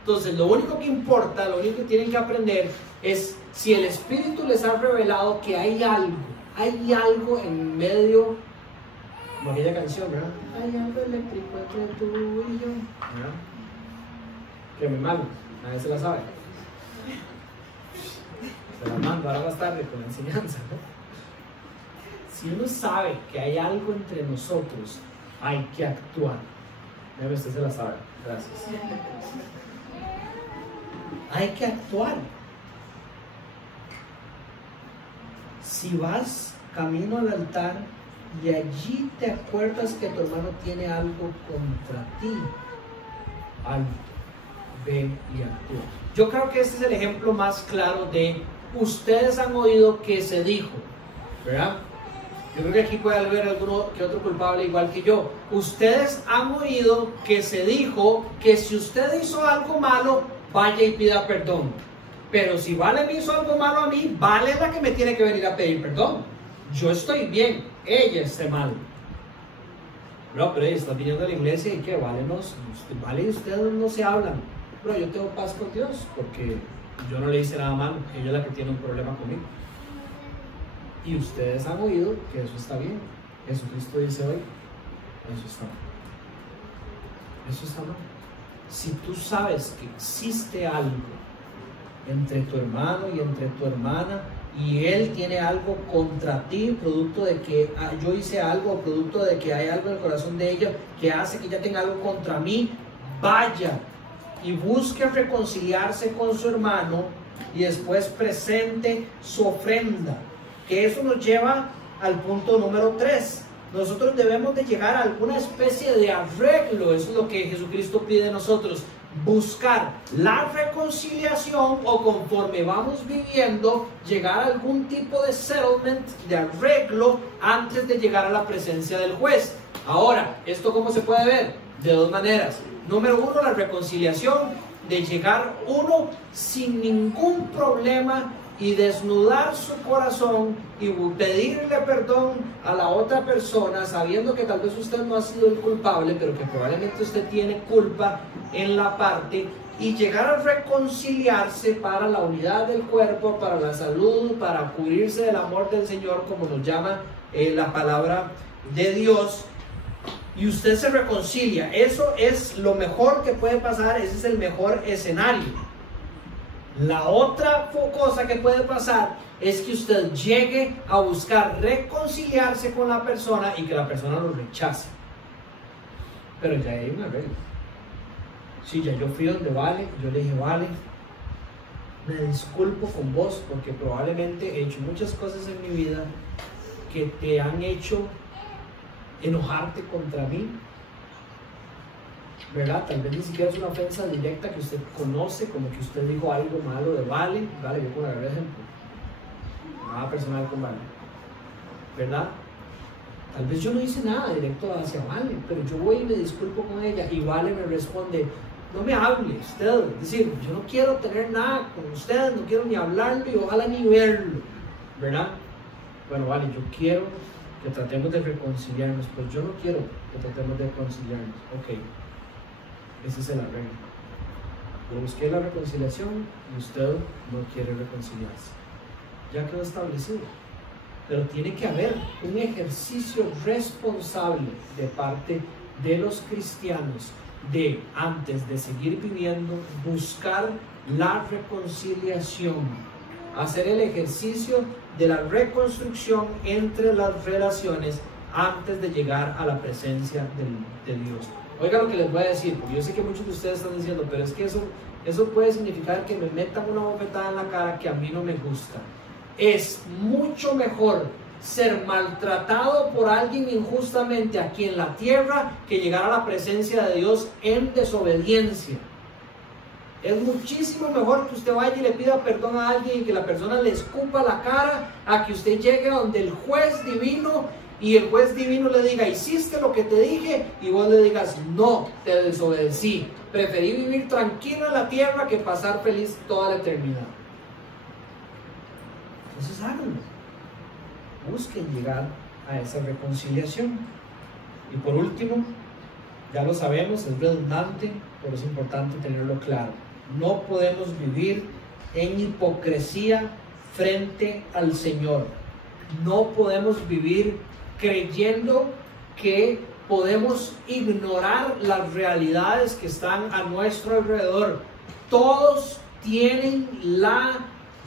Entonces lo único que importa, lo único que tienen que aprender es si el Espíritu les ha revelado que hay algo en medio, como aquella canción, ¿verdad? Hay algo eléctrico entre tú y yo, ¿verdad? Que me mando, nadie se la sabe. Se la mando ahora más tarde con la enseñanza, ¿no? Si uno sabe que hay algo entre nosotros, hay que actuar. Déjame, usted se la sabe. Gracias. Hay que actuar. Si vas camino al altar y allí te acuerdas que tu hermano tiene algo contra ti, ve y actúa. Yo creo que este es el ejemplo más claro de ustedes han oído que se dijo, ¿verdad? Yo creo que aquí puede haber alguno que otro culpable igual que yo. Ustedes han oído que se dijo que si usted hizo algo malo, vaya y pida perdón. Pero si Vale me hizo algo malo a mí, Vale es la que me tiene que venir a pedir perdón. Yo estoy bien, ella está mal. No, pero estás viniendo a la iglesia y que vale, vale, ustedes no se hablan. Pero yo tengo paz con Dios porque yo no le hice nada malo. Ella es la que tiene un problema conmigo. Y ustedes han oído que eso está bien. Jesucristo dice hoy, eso está mal. Eso está mal. Si tú sabes que existe algo entre tu hermano y entre tu hermana, y él tiene algo contra ti, producto de que yo hice algo, producto de que hay algo en el corazón de ella que hace que ella tenga algo contra mí, vaya y busque reconciliarse con su hermano y después presente su ofrenda. Que eso nos lleva al punto número 3. Nosotros debemos de llegar a alguna especie de arreglo. Eso es lo que Jesucristo pide de nosotros. Buscar la reconciliación, o conforme vamos viviendo, llegar a algún tipo de settlement, de arreglo, antes de llegar a la presencia del juez. Ahora, ¿esto cómo se puede ver? De dos maneras. Número 1, la reconciliación, de llegar uno sin ningún problema y desnudar su corazón y pedirle perdón a la otra persona, sabiendo que tal vez usted no ha sido el culpable, pero que probablemente usted tiene culpa en la parte, y llegar a reconciliarse para la unidad del cuerpo, para la salud, para cubrirse del amor del Señor, como nos llama la palabra de Dios. Y usted se reconcilia. Eso es lo mejor que puede pasar. Ese es el mejor escenario. La otra cosa que puede pasar es que usted llegue a buscar reconciliarse con la persona y que la persona lo rechace. Pero ya hay una regla. Si ya yo fui donde Vale, yo le dije, Vale, me disculpo con vos porque probablemente he hecho muchas cosas en mi vida que te han hecho enojarte contra mí, ¿verdad? Tal vez ni siquiera es una ofensa directa que usted conoce, como que usted dijo algo malo de Vale, yo puedo agarrar ejemplo, nada personal con Vale, ¿verdad? Tal vez yo no hice nada directo hacia Vale, pero yo voy y me disculpo con ella y Vale me responde, no me hable usted, es decir, yo no quiero tener nada con usted, no quiero ni hablarlo y ojalá ni verlo, ¿verdad? Bueno, Vale, yo quiero que tratemos de reconciliarnos, pues yo no quiero que tratemos de reconciliarnos. Ok, ese es el arreglo. Yo busqué la reconciliación y usted no quiere reconciliarse. Ya quedó establecido. Pero tiene que haber un ejercicio responsable de parte de los cristianos de, antes de seguir viviendo, buscar la reconciliación, hacer el ejercicio de la reconstrucción entre las relaciones antes de llegar a la presencia de Dios. Oiga lo que les voy a decir, porque yo sé que muchos de ustedes están diciendo, pero es que eso puede significar que me metan una bofetada en la cara que a mí no me gusta. Es mucho mejor ser maltratado por alguien injustamente aquí en la tierra que llegar a la presencia de Dios en desobediencia. Es muchísimo mejor que usted vaya y le pida perdón a alguien y que la persona le escupa la cara, a que usted llegue donde el juez divino y el juez divino le diga, hiciste lo que te dije, y vos le digas, no, te desobedecí, preferí vivir tranquilo en la tierra que pasar feliz toda la eternidad. Entonces háganlo, busquen llegar a esa reconciliación. Y por último, ya lo sabemos, es redundante, pero es importante tenerlo claro. No podemos vivir en hipocresía frente al Señor. No podemos vivir creyendo que podemos ignorar las realidades que están a nuestro alrededor. Todos tienen la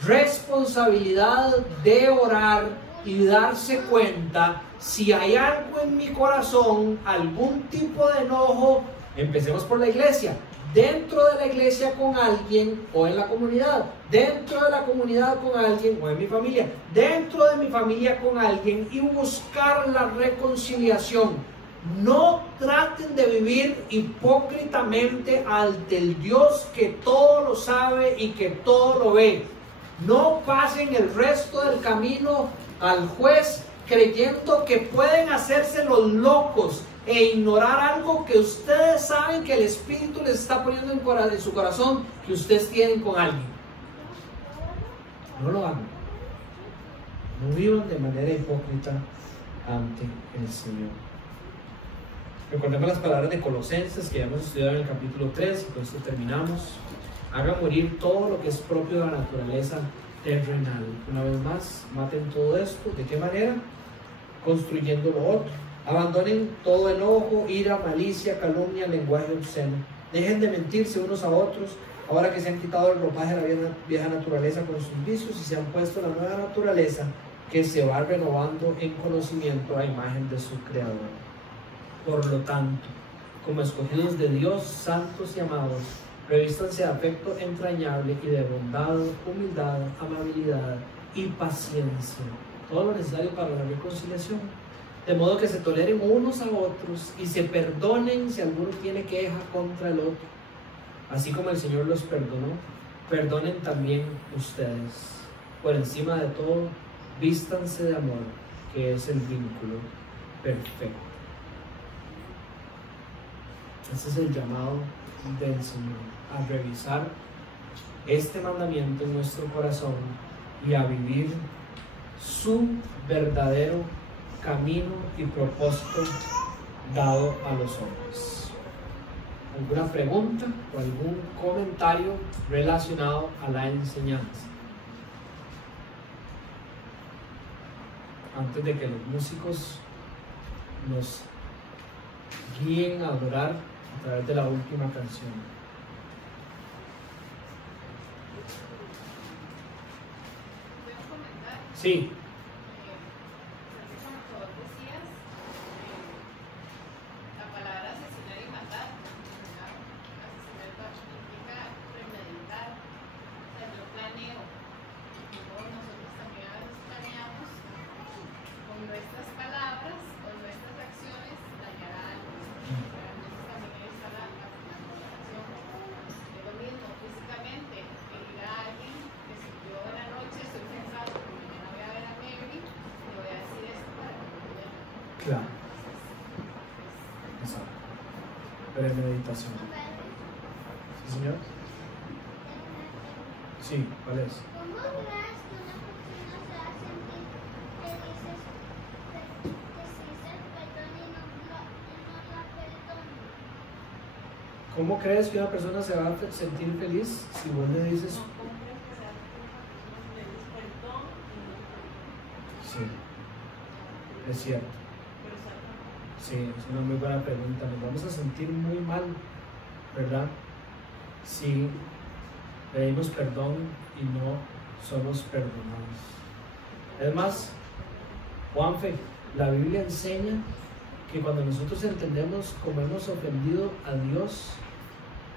responsabilidad de orar y darse cuenta si hay algo en mi corazón, algún tipo de enojo. Empecemos por la iglesia. Dentro de la iglesia con alguien o en la comunidad, dentro de la comunidad con alguien o en mi familia, dentro de mi familia con alguien, y buscar la reconciliación. No traten de vivir hipócritamente ante el Dios que todo lo sabe y que todo lo ve. No pasen el resto del camino al juez creyendo que pueden hacerse los locos e ignorar algo que ustedes saben que el Espíritu les está poniendo en su corazón, que ustedes tienen con alguien. No lo hagan. No vivan de manera hipócrita ante el Señor. Recordemos las palabras de Colosenses que ya hemos estudiado en el capítulo 3 y con esto terminamos. Haga morir todo lo que es propio de la naturaleza terrenal. Una vez más, maten todo esto. ¿De qué manera? Construyendo lo otro. Abandonen todo enojo, ira, malicia, calumnia, lenguaje obsceno. Dejen de mentirse unos a otros, ahora que se han quitado el ropaje de la vieja naturaleza con sus vicios y se han puesto la nueva naturaleza que se va renovando en conocimiento a imagen de su Creador. Por lo tanto, como escogidos de Dios, santos y amados, revístanse de afecto entrañable y de bondad, humildad, amabilidad y paciencia, todo lo necesario para la reconciliación, de modo que se toleren unos a otros y se perdonen si alguno tiene queja contra el otro. Así como el Señor los perdonó, perdonen también ustedes. Por encima de todo, vístanse de amor, que es el vínculo perfecto. Ese es el llamado del Señor, a revisar este mandamiento en nuestro corazón y a vivir su verdadero camino y propósito dado a los hombres. ¿Alguna pregunta o algún comentario relacionado a la enseñanza? Antes de que los músicos nos guíen a adorar a través de la última canción. Sí. Claro. Exacto. Premeditación. ¿Sí, señor? Sí, ¿cuál es? ¿Cómo crees que una persona se va a sentir feliz si vos le dices? Sí, es cierto. Sí, es una muy buena pregunta. Nos vamos a sentir muy mal, ¿verdad? Si pedimos perdón y no somos perdonados. Es más, Juanfe, la Biblia enseña que cuando nosotros entendemos cómo hemos ofendido a Dios,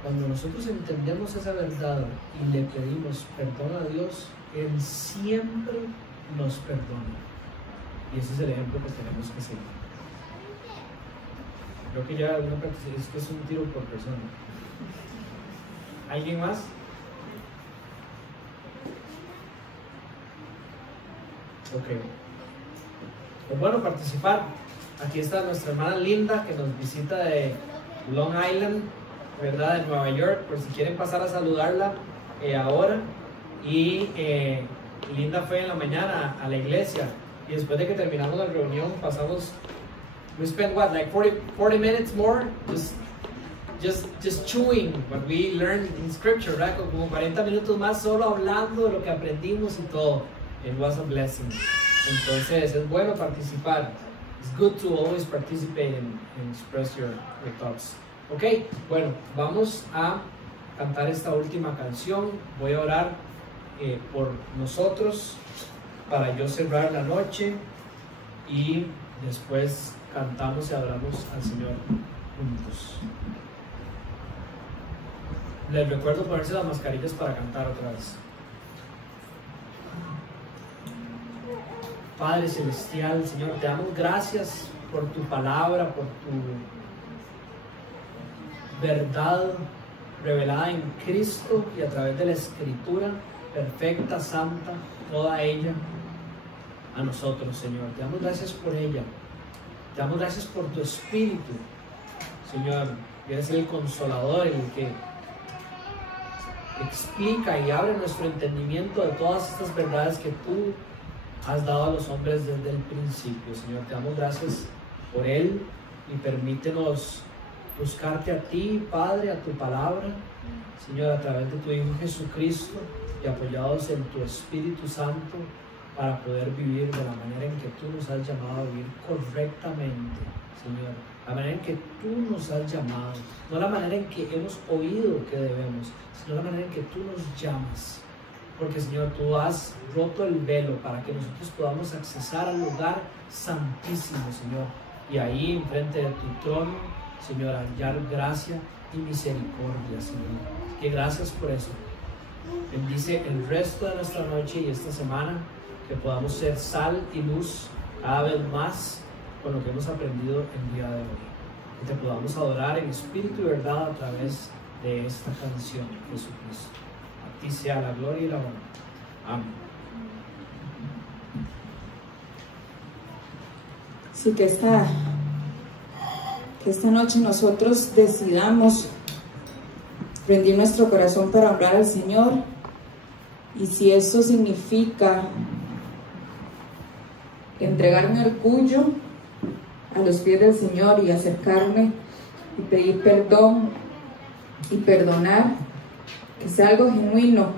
cuando nosotros entendemos esa verdad y le pedimos perdón a Dios, Él siempre nos perdona. Y ese es el ejemplo que tenemos que seguir. Creo que ya una práctica es que es un tiro por persona. ¿Alguien más? Ok. Pues bueno, participar. Aquí está nuestra hermana Linda, que nos visita de Long Island, ¿verdad? De Nueva York, por si quieren pasar a saludarla ahora. Y Linda fue en la mañana a la iglesia y después de que terminamos la reunión pasamos, we spent what, like 40 minutes more just chewing what we learned in scripture, right? Como 40 minutos más solo hablando de lo que aprendimos y todo. It was a blessing. Entonces es bueno participar. It's good to always participate and express your thoughts. Ok, bueno, vamos a cantar esta última canción. Voy a orar por nosotros para yo cerrar la noche y después cantamos y adoramos al Señor juntos. Les recuerdo ponerse las mascarillas para cantar otra vez. Padre Celestial, Señor, te damos gracias por tu palabra, por tu verdad revelada en Cristo y a través de la Escritura perfecta, santa, toda ella a nosotros, Señor. Te damos gracias por ella. Te damos gracias por tu Espíritu, Señor. Que eres el Consolador, el que explica y abre nuestro entendimiento de todas estas verdades que tú has dado a los hombres desde el principio, Señor. Te damos gracias por Él y permítenos buscarte a ti, Padre, a tu palabra, Señor, a través de tu Hijo Jesucristo y apoyados en tu Espíritu Santo para poder vivir de la manera en que tú nos has llamado a vivir correctamente, Señor. La manera en que tú nos has llamado, no la manera en que hemos oído que debemos, sino la manera en que tú nos llamas. Porque, Señor, tú has roto el velo para que nosotros podamos accesar al lugar santísimo, Señor. Y ahí, enfrente de tu trono, Señor, hallar gracia y misericordia, Señor. Que gracias por eso. Bendice el resto de nuestra noche y esta semana, que podamos ser sal y luz cada vez más con lo que hemos aprendido el día de hoy. Que te podamos adorar en espíritu y verdad a través de esta canción, Jesucristo. A ti sea la gloria y la honra. Amén. Sí, que esta noche nosotros decidamos rendir nuestro corazón para honrar al Señor. Y si eso significa entregar mi orgullo a los pies del Señor y acercarme y pedir perdón y perdonar, que sea algo genuino,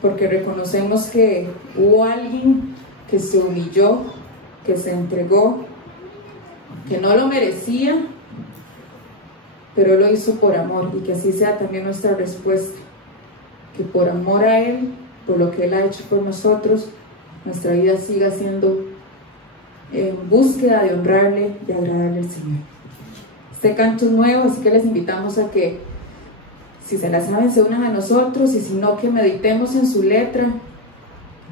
porque reconocemos que hubo alguien que se humilló, que se entregó, que no lo merecía, pero lo hizo por amor, y que así sea también nuestra respuesta, que por amor a Él, por lo que Él ha hecho por nosotros, nuestra vida siga siendo en búsqueda de honrarle y agradarle al Señor. Este canto es nuevo, así que les invitamos a que, si se la saben, se unan a nosotros, y si no, que meditemos en su letra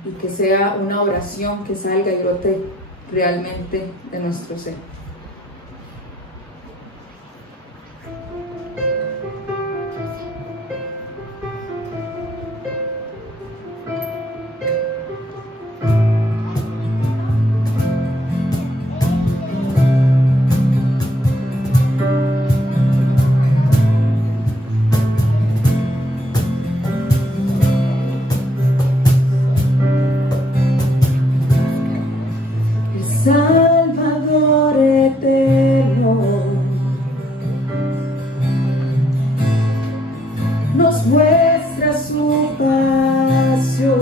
y que sea una oración que salga y brote realmente de nuestro ser. Salvador eterno, nos muestra su pasión,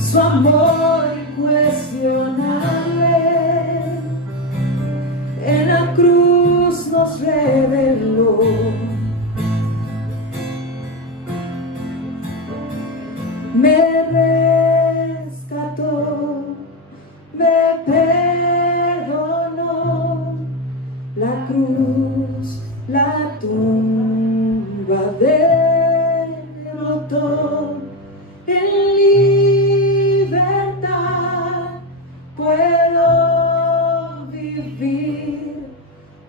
su amor incuestionable, en la cruz nos reveló. Me rescató, me perdonó, la cruz, la tumba derrotó. En libertad puedo vivir,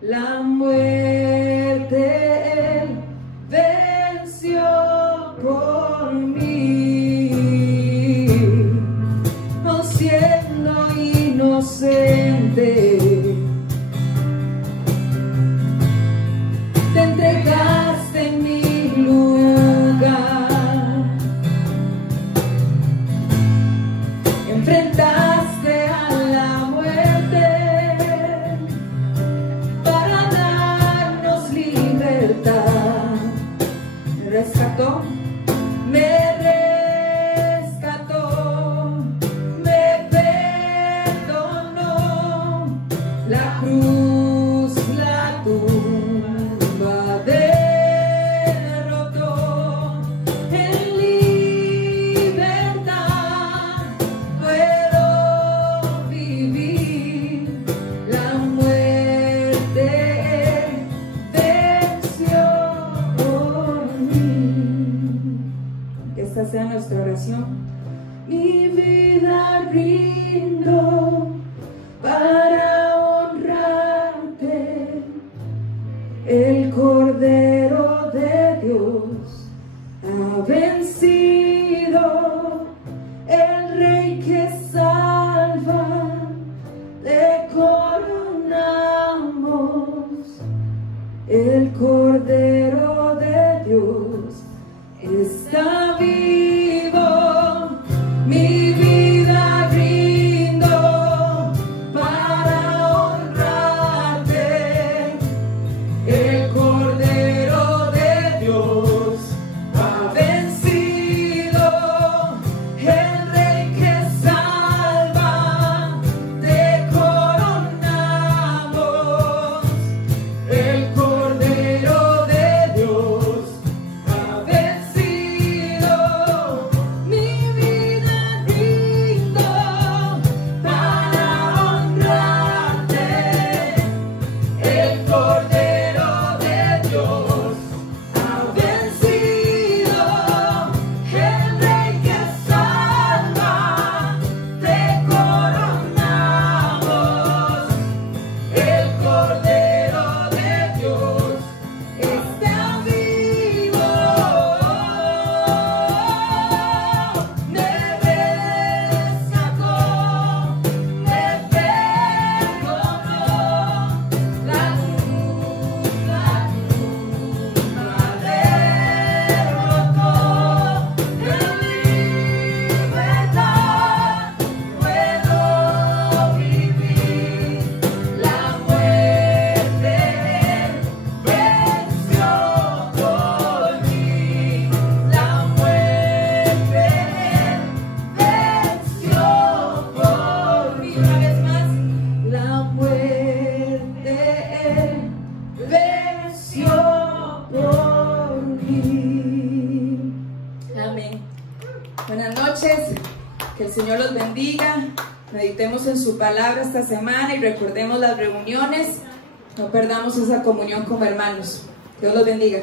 la muerte Él venció por mí. Siendo inocente, te entregaste en mi lugar, enfrentaste a la muerte para darnos libertad. Me rescató, la cruz, la tumba derrotó. En libertad puedo vivir, la muerte venció por mí. Que esta sea nuestra oración. Mi vida rindo para honrarte, el Cordero de Dios ha vencido, el Rey que salva, le coronamos, el Cordero de Dios está vivo, mi vida rindo noches, que el Señor los bendiga. Meditemos en su palabra esta semana y recordemos las reuniones. No perdamos esa comunión como hermanos. Dios los bendiga.